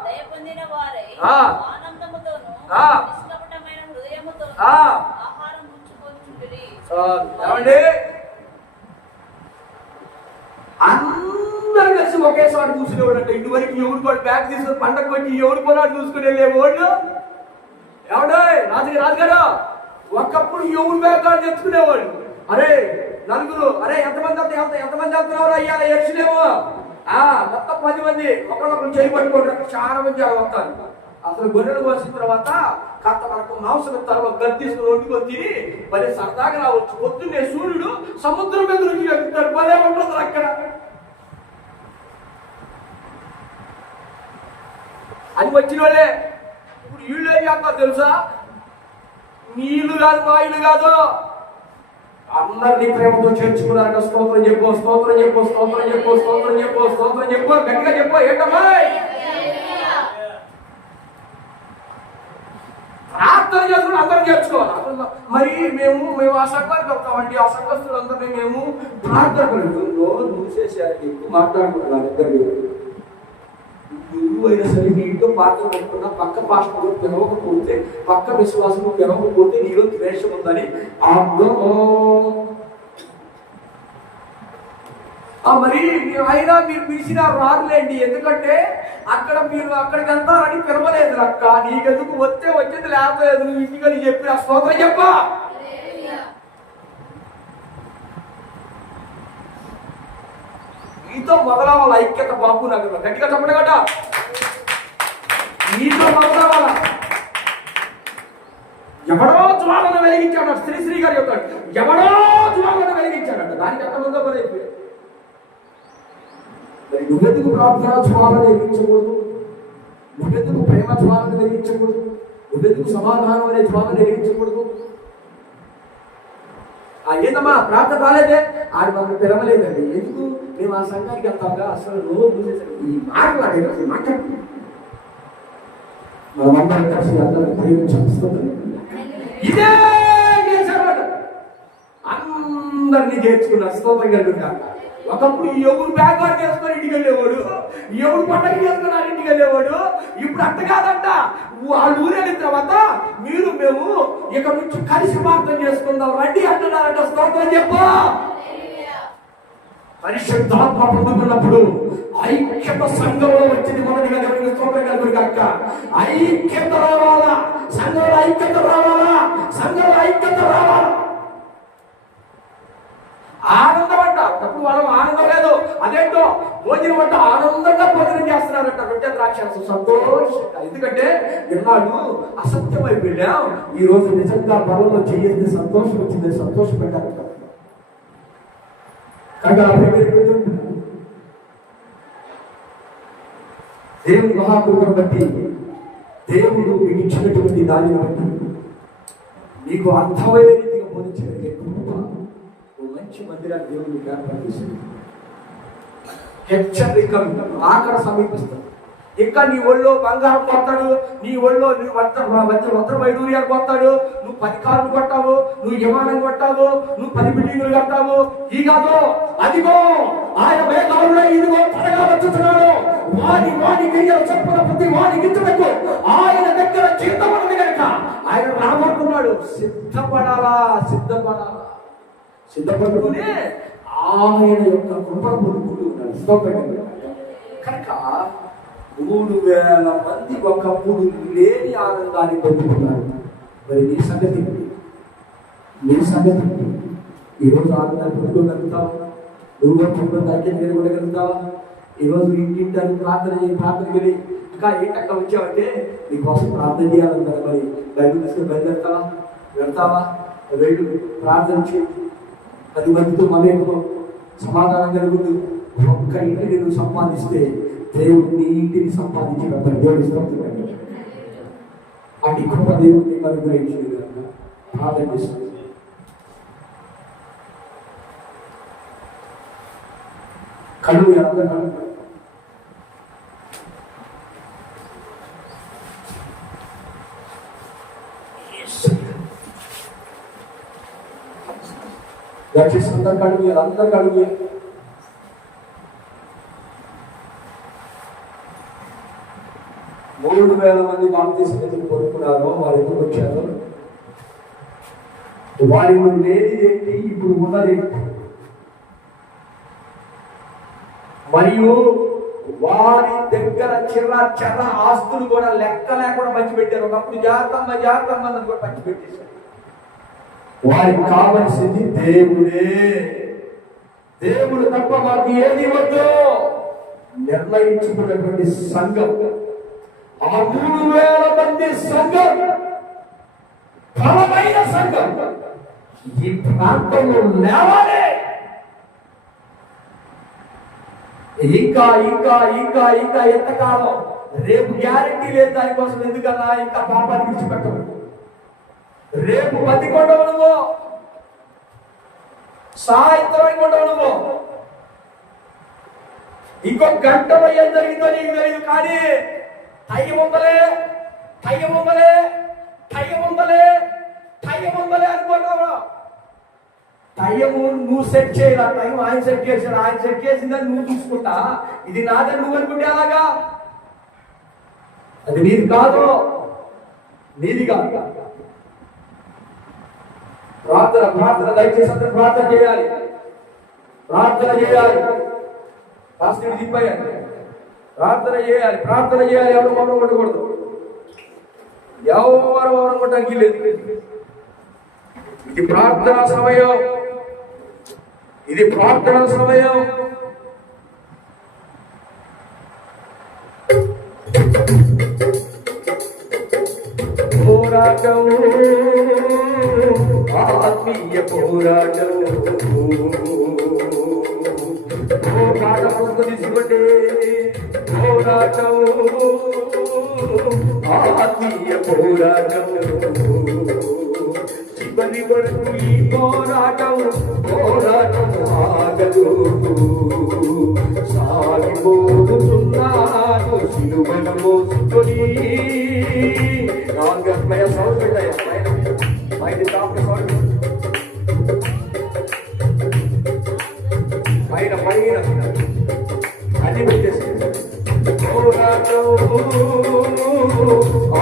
దయ పొందిన వారై ఆనందము నిష్కపటమైన హృదయముతో ఆహారం పుచ్చుకొనుచుండిరి. ఏమండి, అందరు కలిసి ఒకేసారి కూర్చునేవాడు అంటే ఇటువరకు ఎవరు కూడా బ్యాగ్ తీసుకొని పండగ వచ్చి ఎవరు కొనాడు చూసుకుని వెళ్ళేవాళ్ళు. ఏమండే రాజుగారు, ఒకప్పుడు ఎవరు బ్యాగ్ కాదు తెచ్చుకునేవాళ్ళు. అరే నలుగురు, అరే ఎంతమంది వెళ్తున్నారు అయ్యాలి ఎక్స్లేమో మొత్తం 10 మంది ఒకళ్ళొకరు చేయబట్టుకోండి, చాలా మంది వస్తారు. అసలు గొర్రెలు కోసిన తర్వాత కాస్త మనకు మాంసం తర్వాత గది తీసుకుని వండుకొని తిని భలే సరదాగా రావచ్చు. పొద్దున్నే సూర్యుడు సముద్రం మీద నుంచి ఎక్కుతాడు, భలే ఉంటుంది అక్కడ అని వచ్చిన వాళ్ళే. ఇప్పుడు వీళ్ళు ఏం చేస్తారు తెలుసా? నీళ్లు కాదు, మాయిలు కాదు, అందరినీ ప్రేమతో చేర్చుకున్నారంట. స్తోత్రం చెప్పు, స్తోత్రం చెప్పు, స్తోత్రం చెప్పు, స్తోత్రం చెప్పు, స్తోత్రం చెప్పు, గట్టిగా చెప్పు. ఏంటమ్మా ప్రార్థన చేసుకుని అందరం చేర్చుకోవాలి. మరి మేము ఆ సంఘానికి వస్తామండి, ఆ సంఘస్థులందరినీ మేము ప్రార్థన మూసేసారికి ఎక్కువ మాట్లాడుకుంటున్నాను. ఇద్దరు గురువు అయినా సరే నీ ఇంట్లో పాత్ర పెట్టుకున్నా పక్క పాస్టర్లు పిలవకపోతే, పక్క విశ్వాసం పిలవకపోతే నీలో ద్వేషం ఉందని అర్థం. మరి అయినా మీరు పిలిచినా రారులేండి, ఎందుకంటే మీరు అక్కడికి వెళ్తారని పిలవలేదు అక్క. నీకెందుకు వచ్చేది లేకపోలేదు, నువ్వు ఇంటికని చెప్పి ఆ స్తోత్రం చెప్పా. నీతో మొదలవ్వాలి ఐక్యత బాబు. నాకు గట్టిగా చెప్పండి కదా, నీతో మొదలవ్వాల. ఎవడో జ్వాలను వెలిగించాడు, శ్రీ గారు చెప్తాడు, ఎవడో జ్వాలను వెలిగించాడంట. దానికి ఎంతమందో పని అయిపోయాడు. మరి నువ్వెందుకు ప్రార్థన జ్వాలను వెలిగించకూడదు? నువ్వెందుకు ప్రేమ జ్వాలను వెలిగించకూడదు? నువ్వెందుకు సమాధానం అనే జ్వాలను వెలిగించకూడదు? ఏందమ్మా ప్రార్థన రాలేదే, ఆడు మమ్మల్ని పిలవలేదండి. ఎందుకు? మేము ఆ సంఘానికి వెళ్తాగా. అసలు ఈ మాట్లాడే మనమందరం కలిసి అందరినీ ప్రేమించాలి. ఇదే అందరినీ చేర్చుకున్నారు. స్తోత్రం కలుగుతారు. ఒకప్పుడు ఎవరు బ్యాగ్ వాడు చేసుకొని ఇంటికి వెళ్ళేవాడు, ఎవరు పండగ చేసుకున్నారు ఇంటికి వెళ్ళేవాడు. ఇప్పుడు అంత కాదంట. వాళ్ళు ఊరెళ్ళిన తర్వాత మేము ఇక నుంచి కలిసి ప్రార్థన చేసుకుందాం రండి అంటున్నారంట. స్తోత్రం చెప్పు. పరిశుద్ధాత్మ పొందుకున్నప్పుడు ఐక్యత సంఘంలో వచ్చింది. మొదటిగా స్తోత్రం కలుగుగాక. ఐక్యత రావాలా, సంఘంలో ఐక్యత రావాలా, సంఘంలో ఐక్యత రావాలా. ఆనందం అంట. తప్పుడు వాళ్ళం ఆనందం లేదు. అదేంటో భోజనం అంట ఆనందంగా భోజనం చేస్తున్నారంట. రొట్టె ద్రాక్షారసం సంతోషంగా. ఎందుకంటే ఎన్నాళ్ళు అసత్యం అయిపోయాం, ఈ రోజు నిజంగా బలంలో చెయ్యింది, సంతోషం వచ్చింది, సంతోషం పెట్టారంట. దేవుని మహాకృపను బట్టి, దేవుడు మీకు ఇచ్చినటువంటి దానిని బట్టి మీకు అర్థమైన రీతిగా బోధించగలిగే కృప మంచి మందిరాన్ని దేవుడు మీకు ఏర్పాటు చేసింది. హెచ్చరిక ఆకడ సమీపిస్తుంది. ఇంకా నీ ఒళ్ళో బంగారం కొడతాడు, నీ ఒళ్ళో నువ్వు వజ్ర వైడూర్యాలు కొడతాడు, నువ్వు 10 కార్లు కొట్టావు, నువ్వు విమానం కొట్టావు, నువ్వు 10 బిల్డింగులు కట్టావు. ఈ కాదు, అదిగో ఆయన మేఘాలలో ఇదిగో త్వరగా వచ్చుతున్నాడు. వాడి క్రియలు చెప్పున ప్రతి వాడికి ఇచ్చుటకు ఆయన దగ్గర జీతం ఉన్నది కనుక ఆయన రాబోతున్నాడు. సిద్ధపడుతూనే ఆయన యొక్క కృప పొందుకుంటూ ఉన్నాడు. కనుక 3000 మంది ఒకప్పుడు లేని ఆనందాన్ని పొందుకున్నారు. మరి నీ సంగతి ఈరోజు ఆనందాన్ని పొందుకోగలుగుతావా? నువ్వు పొందుకున్న ఐక్యత ఉండగలుగుతావా? ఈరోజు ఇంటింటాను ప్రార్థన వెళ్ళి ఇంకా ఏంటక్క వచ్చావంటే నీకోసం ప్రార్థన చేయాలంటారు. మరి బైబిల్ తీసుకుని వెళ్తావా? వెళ్ళు, ప్రార్థన చేయి. 10 మందితో మమేకం సమాధానం కలుగుతూ ఒక్క ఇంటిని నువ్వు సంపాదిస్తే దేవుడు నీ ఇంటిని సంపాదించినప్పుడు దేవుడిస్తాడు. అటు కృప దేవుడిని అనుగ్రహించింది కనుక ప్రార్థన చేస్తుంది. కళ్ళు అందరూ దయచేసి అందరు కడుగు. 3000 మంది బాప్తీసం పొందుకున్నారు. ఒప్పుకున్నారో వాళ్ళు ఎందుకు వచ్చారో, వారిలో లేనిది ఏంటి, ఇప్పుడు ఉన్నది ఏంటి, మరియు వారి దగ్గర చిర్ర ఆస్తులు కూడా లెక్క లేకుండా పంచిపెట్టారు. ఒకప్పుడు జాగ్రత్త అన్నది కూడా పంచిపెట్టేశారు. వారికి కావలసింది దేవుడే. దేవుడు తప్ప మాకు ఏది వద్దు నిర్ణయించుకున్నటువంటి సంఘం, ఆ 3000 మంది సంఘం, బలమైన సంఘం ఈ ప్రాంతంలో లేవాలి. ఇంకా ఇంకా ఇంకా ఇంకా ఎంతకాలం? రేపు గ్యారెంటీ లేదు దానికోసం. ఎందుకన్నా ఇంకా పాపాన్ని విడిచిపెట్టవు. రేపు 10 కొండవు నువ్వు, సాయంత్రం కొండవు నువ్వు, ఇంకో గంటలో ఏం జరిగిందో నీకు తెలియదు. కానీ టైం ఉందలే అనుకుంటావు. టైము నువ్వు సెట్ చేయాలి, టైం ఆయన సెట్ చేశాడు. ఆయన సెట్ చేసిందని నువ్వు చూసుకుంటా, ఇది నాదని నువ్వు అనుకుంటే అలాగా? అది నీది కాదు, నీది కాదు. ప్రార్థన దయచేసి అందరూ ప్రార్థన చేయాలి. పాస్టర్ దింపయ్యాలి. ప్రార్థన చేయాలి. ఎవరు మౌనం ఉండకూడదు. ఎవరు మౌనం ఉండడానికి లేదు. ఇది ప్రార్థనా సమయం. పోరాటం, ఆత్మీయ పోరాటం. తీసుకోండి. పోరాటం, ఆత్మీయ పోరాటం. చివరి వరకు ఈ పోరాటం ఆగదు. సాగిపోతున్నాను సిలువను మోసుకొని. రాంగమయ సౌండ్ పెట్టాయి. పైన అది పెట్టేసి పోరాటం,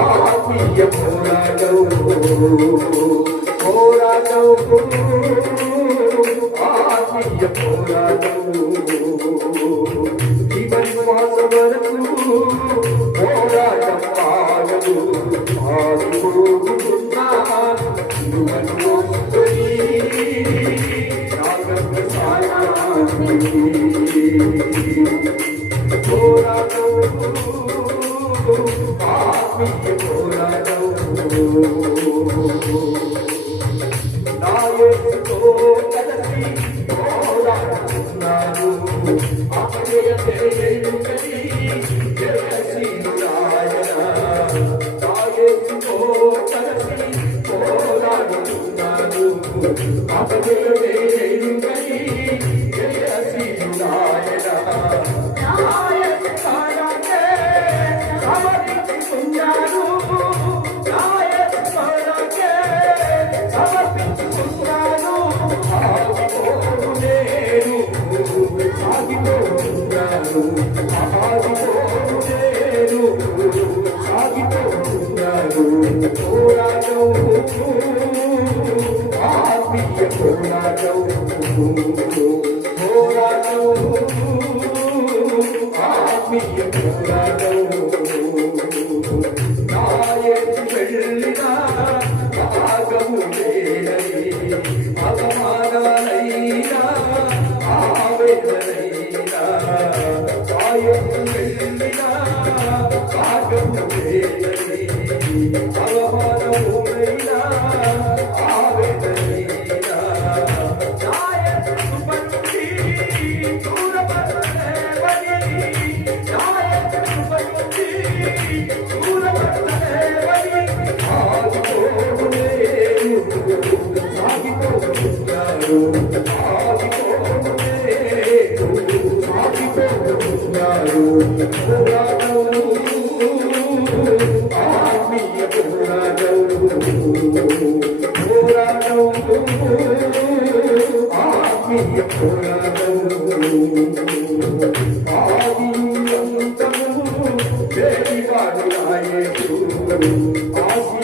ఆత్మీయ పోరాటం. ఆత్మీయ పోరాటం. జీవన శ్వాస వరకు పోరాటం ఆగదు. పోరాటం, ఆత్మీయ పోరాటం. నాయకుతో కలిసి పోరాడుతున్నాను. అపజయ తెలియని జయశీలాయన. నాయకుతో కలిసి పోరాడుతున్నాను. అపజయ తెలియని జయశీలాయన. ఆత్మీయ పోరాటం, ఆత్మీయ పోరాటం. నాయకు వెళ్ళిన భాగము లేదని, అవమానాలైనా ఆవేదనైనా. నాయకు వెళ్ళిన భాగము లేదని, అవమానములైనా ఆవేదనైనా. నాయకు పట్టి దూరపడలేవని, నాయకు పట్టి దూరపడలేవని ఆగిపోలేను. సాగిపోతున్నారు, సాగిపోతున్నారు. పోరాటం, ఆత్మీయ పోరాటం. ఆత్మీయ పోరాటం. ఆది అంతము చేరివాడు నాయకుడు. ఆశ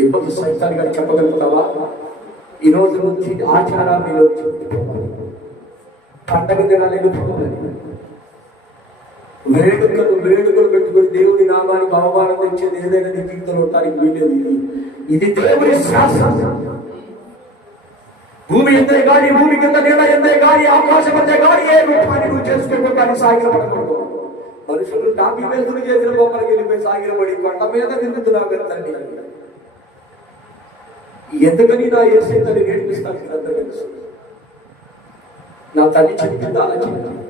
ఇబ్బంది సైతాన్ని చెప్పగలుగుతావా? ఈ రోజు నుంచి ఆచారాన్ని పండగ దినాలు వెళ్ళిపోతుంది. వేడుకలు పెట్టుకుని దేవుడి నామానికి అవమానం తెచ్చేది ఏదైనా నీ జీవితంలో ఉండడానికి వీలేదు. ఇది దేవుడి శాసనం. భూమి ఎందే గాడి, భూమి కింద నీళ్ళ ఎందే గాడి, ఆకాశం ఎందే గాడి, ఏ రూపాన్ని నువ్వు చేసుకోవడానికి సాగిలపడకూడదు. మనుషులు టాపీ వేసుకుని చేసిన బొమ్మలకి వెళ్ళిపోయి సాగిరబడి కొండ మీద తిరుగుతున్నావు కదా తండ్రి. ఎందుకని నా యేసయ్యని నేర్పిస్తాను మీరంతా తెలుసు. నా తల్లి చెప్పింది ఆలోచించాను.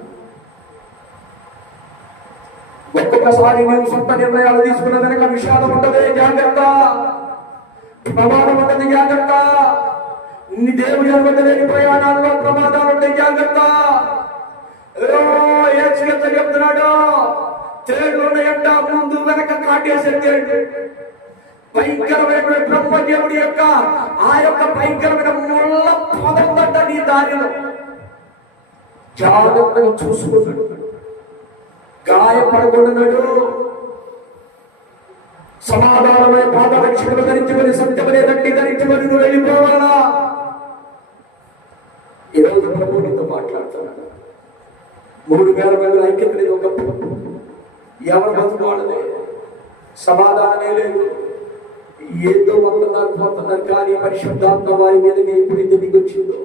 ఒక్కొక్కసారి నేను సొంత నిర్ణయాలు తీసుకున్న వెనక విషాదం ఉంటదే, జాగ్రత్త. ప్రమాదం ఉంటది, జాగ్రత్త. నీ దేవుడి అనుమతిలేని ప్రయాణాల్లో ప్రమాదాలు ఉంటాయి, జాగ్రత్త. చెప్తున్నాడు, తేళ్లున్నాయంట ముందు వెనక కాటేసే తేడు. భయంకరమైన బ్రహ్మదేవుడి యొక్క ఆ యొక్క భయంకరమైన ముళ్ళ పొదందట నీ దారిలో. జాగ్రత్తగా చూసుకున్నాడు, గాయపడకూడన్నాడు. సమాధానమైన పాదరక్షకులు ధరించుకొని సత్యమనే దట్టి ధరించుకొని నువ్వు వెళ్ళిపోవాలా. ఈరోజు ప్రభు నీతో మాట్లాడుతున్నాడు. 3000 మంది ఐక్యత లేదు. ఒక ఎవరు బతుకోవాలనే సమాధానమే లేదు. ఏదో వస్తున్నారు పోతున్నారు, కానీ పరిశుద్ధాత్మ వారి మీదకి ఎప్పుడు దిగొచ్చిందో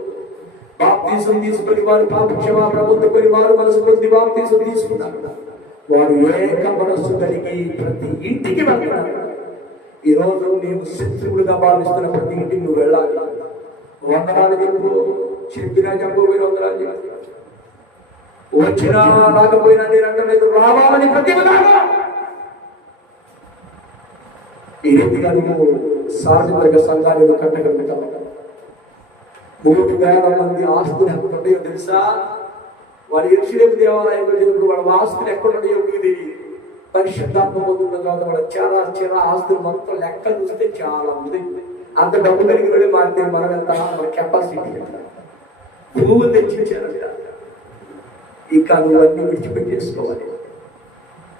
బాప్తీసం తీసుకుని వారు పాప క్షమాపణ పొందుకొని వారు మనసు పొంది బాప్తీసం తీసుకున్నారు. వారు ఏక మనస్సు కలిగి ప్రతి ఇంటికి వెళ్తున్నారు. ఈరోజు నీవు శత్రువులుగా భావిస్తున్న ప్రతి ఇంటికి నువ్వు వెళ్ళాలి. వందనాలు చెప్పు, చెప్పినా చెప్పబోయిన వందనాలు చెప్పు. వచ్చినా రాకపోయినా నేను అంటలేదు, రావాలని ప్రతిభలాగా. ఈ రీతిగా నువ్వు సార్వత్రిక సంఘాలను కట్టగలుగుతావు. 3000 మంది ఆస్తులు ఎక్కడున్నాయో తెలుసా? వాడు యెరూషలేము దేవాలయంలో జరిగినప్పుడు వాళ్ళ ఆస్తులు ఎక్కడున్నాయో ఇది పరిశుద్ధాత్మ పొందుకున్న తర్వాత వాళ్ళ చాలా ఆస్తులు మొత్తం లెక్కలు చూస్తే చాలా ఉంది. అంత డబ్బు కలిగిన మారితే మనం ఎంత మన కెపాసిటీ భూములు తెచ్చించారంట. ఇక నువ్వు అన్ని విడిచిపెట్టేసుకోవాలి.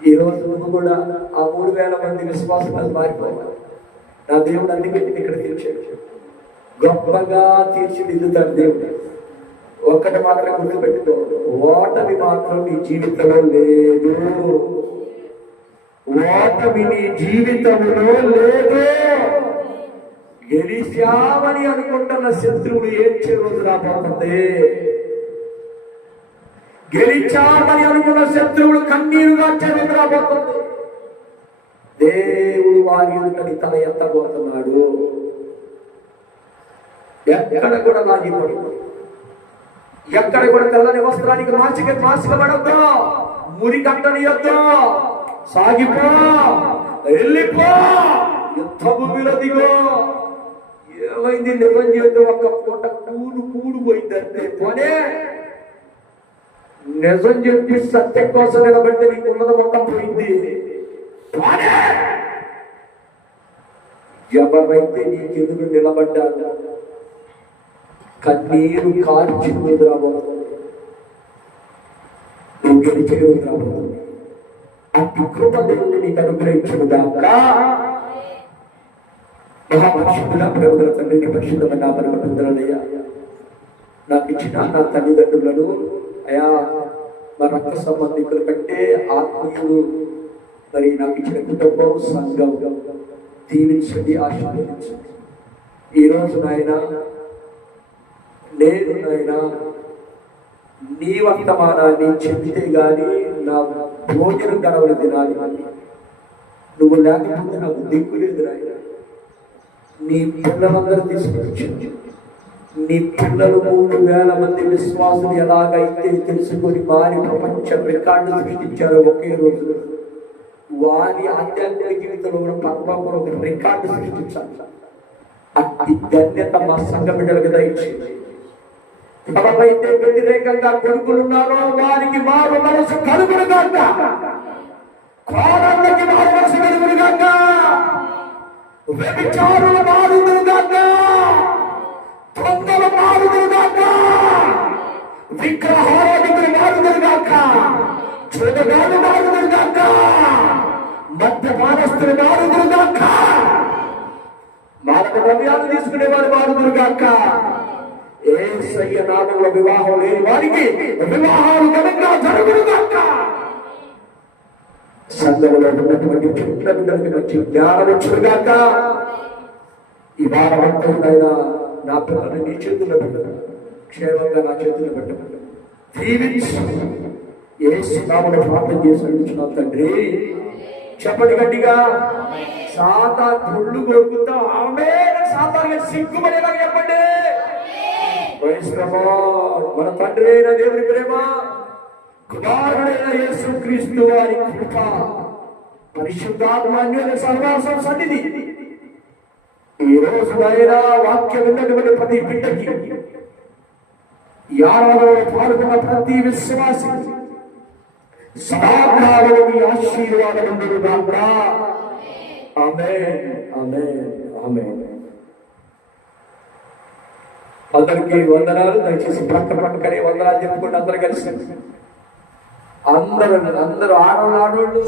ఈ రోజు నువ్వు కూడా ఆ 3000 మంది విశ్వాసాలు మారిపోవాలి. నా దేవుడు అందుకే ఇక్కడ తీర్చాడు, గొప్పగా తీర్చిదిద్దుతాడు దేవుడు. ఒక్కటి మాత్రం గుర్తుపెట్టుకో, ఓటమి మాత్రం నీ జీవితంలో లేదు. ఓటమి నీ జీవితంలో లేదు. గెలిచామని అనుకుంటున్న శత్రువులు ఏడ్చే రోజు రాబోతుంది. గెలిచామని అనుకున్న శత్రువులు కన్నీరుగా చెరువు రాబోతుంది. దేవుడు వారి ఎదుటని తల ఎత్తబోతున్నాడు. ఎక్కడ కూడా లాగిపడు, ఎక్కడ కూడా తెల్లని వస్త్రానికి మార్చబడద్దు, మురి కట్టనియొద్దు. సాగిపో, వెళ్ళిపో, యుద్ధ భూమిలో దిగో. ఏమైంది నిజం చేద్దాం, ఒక్క పూట కూడు పోయిందంటే పోనే. నిజం చెప్పి సత్యం కోసం నిలబడితే నీకు ఉన్నది మొత్తం పోయింది. ఎవరైతే నీకు ఎదురు నిలబడ్డారు కన్నీరు కార్చి రాబోతుంది, నువ్వు గెలిచే రాబోతుంది. అటు కృప దేవుడు నీకు అనుగ్రహించును గాక. మహాపరిశుద్ధుల ప్రభువుల తండ్రికి పరిశుద్ధమైన నామమున నాకు ఇచ్చిన నా తల్లిదండ్రులను, అయా మా రక్త సంబంధికుల కంటే ఆత్మీయులు, మరి నాకు ఇచ్చిన కుటుంబం, సంఘం దీవించండి, ఆశీర్వదించండి. ఈరోజు నాయన నేను నీ వర్తమానాన్ని చెబితే గాని నా భోజనం గడవలు తినాలి. నువ్వు లేకపోతే నాకు దిక్కు లేదు నాయన. నీ పిల్లలందరూ తీసుకొచ్చింది. నీ పిల్లలు 3000 మంది విశ్వాసులు ఎలాగైతే తెలుసుకొని వారి ప్రపంచ రికార్డు సృష్టించారో ఒకే రోజు, వారి ఆధ్యాత్మిక జీవితంలో కూడా పరమాత్మ ఒక రికార్డు సృష్టించాలి. అతి ధన్యత మా సంఘ బిడ్డలకు దయచేసి. ఎవరైతే వ్యతిరేకంగా కొడుకులున్నారో వారికి మారు మనసు కలుగును గాక, కోడళ్ళకి మారు మనసు కలుగును గాక, వ్యభిచారులు మారుదురు గాక, దొంగలు మారుదురు గాక, విగ్రహారాధికులు మారుదురు గాక, చెడుగాలు మారుదురు గాక, మద్యపానస్తులు మారుదురు గాక, మారక ద్రవ్యాలు తీసుకునే వారు మారుదురు గాక. యేసయ్య నామములో వివాహం లేని వారికి వివాహాలు ఘనంగా జరుగును గాక. సంఘంలో ఉన్నటువంటి చిన్న బిడ్డలకి మంచి జ్ఞానం వచ్చును గాక. ఈ వారమంతైనా నా పిల్లలు నీ చేతుల్లో పెట్టను, క్షేమంగా నా చేతుల్లో పెట్టను. దీవించు, యేసు నామములో ప్రార్థన చేసి అడుగుతున్నాం తండ్రి. చెప్పండి గట్టిగా. సాతాను పొళ్ళు కొరుకుతా ఆమె సాతానుగా సిగ్గుపడేలా చెప్పండి. Praise the Lord. మన తండ్రి అయిన దేవుని ప్రేమ, కుమారుడైన యేసుక్రీస్తు వారి కృప, పరిశుద్ధాత్మ అన్యోన్య సహవాసం సన్నిధి ఈ రోజు అయినా వాక్యం విన్నటువంటి ప్రతి బిడ్డకి, ఈ ఆరాధనలో పాల్గొన్న ప్రతి విశ్వాసి సదాకాలంలో మీ ఆశీర్వాదం ఉండుగాక. ఆమేన్, ఆమేన్, ఆమేన్. అందరికీ వందనాలు. దయచేసి పక్కనే వందనాలు చెప్పుకుంటే అందరూ కలిసి అందరూ ఆడవాళ్ళు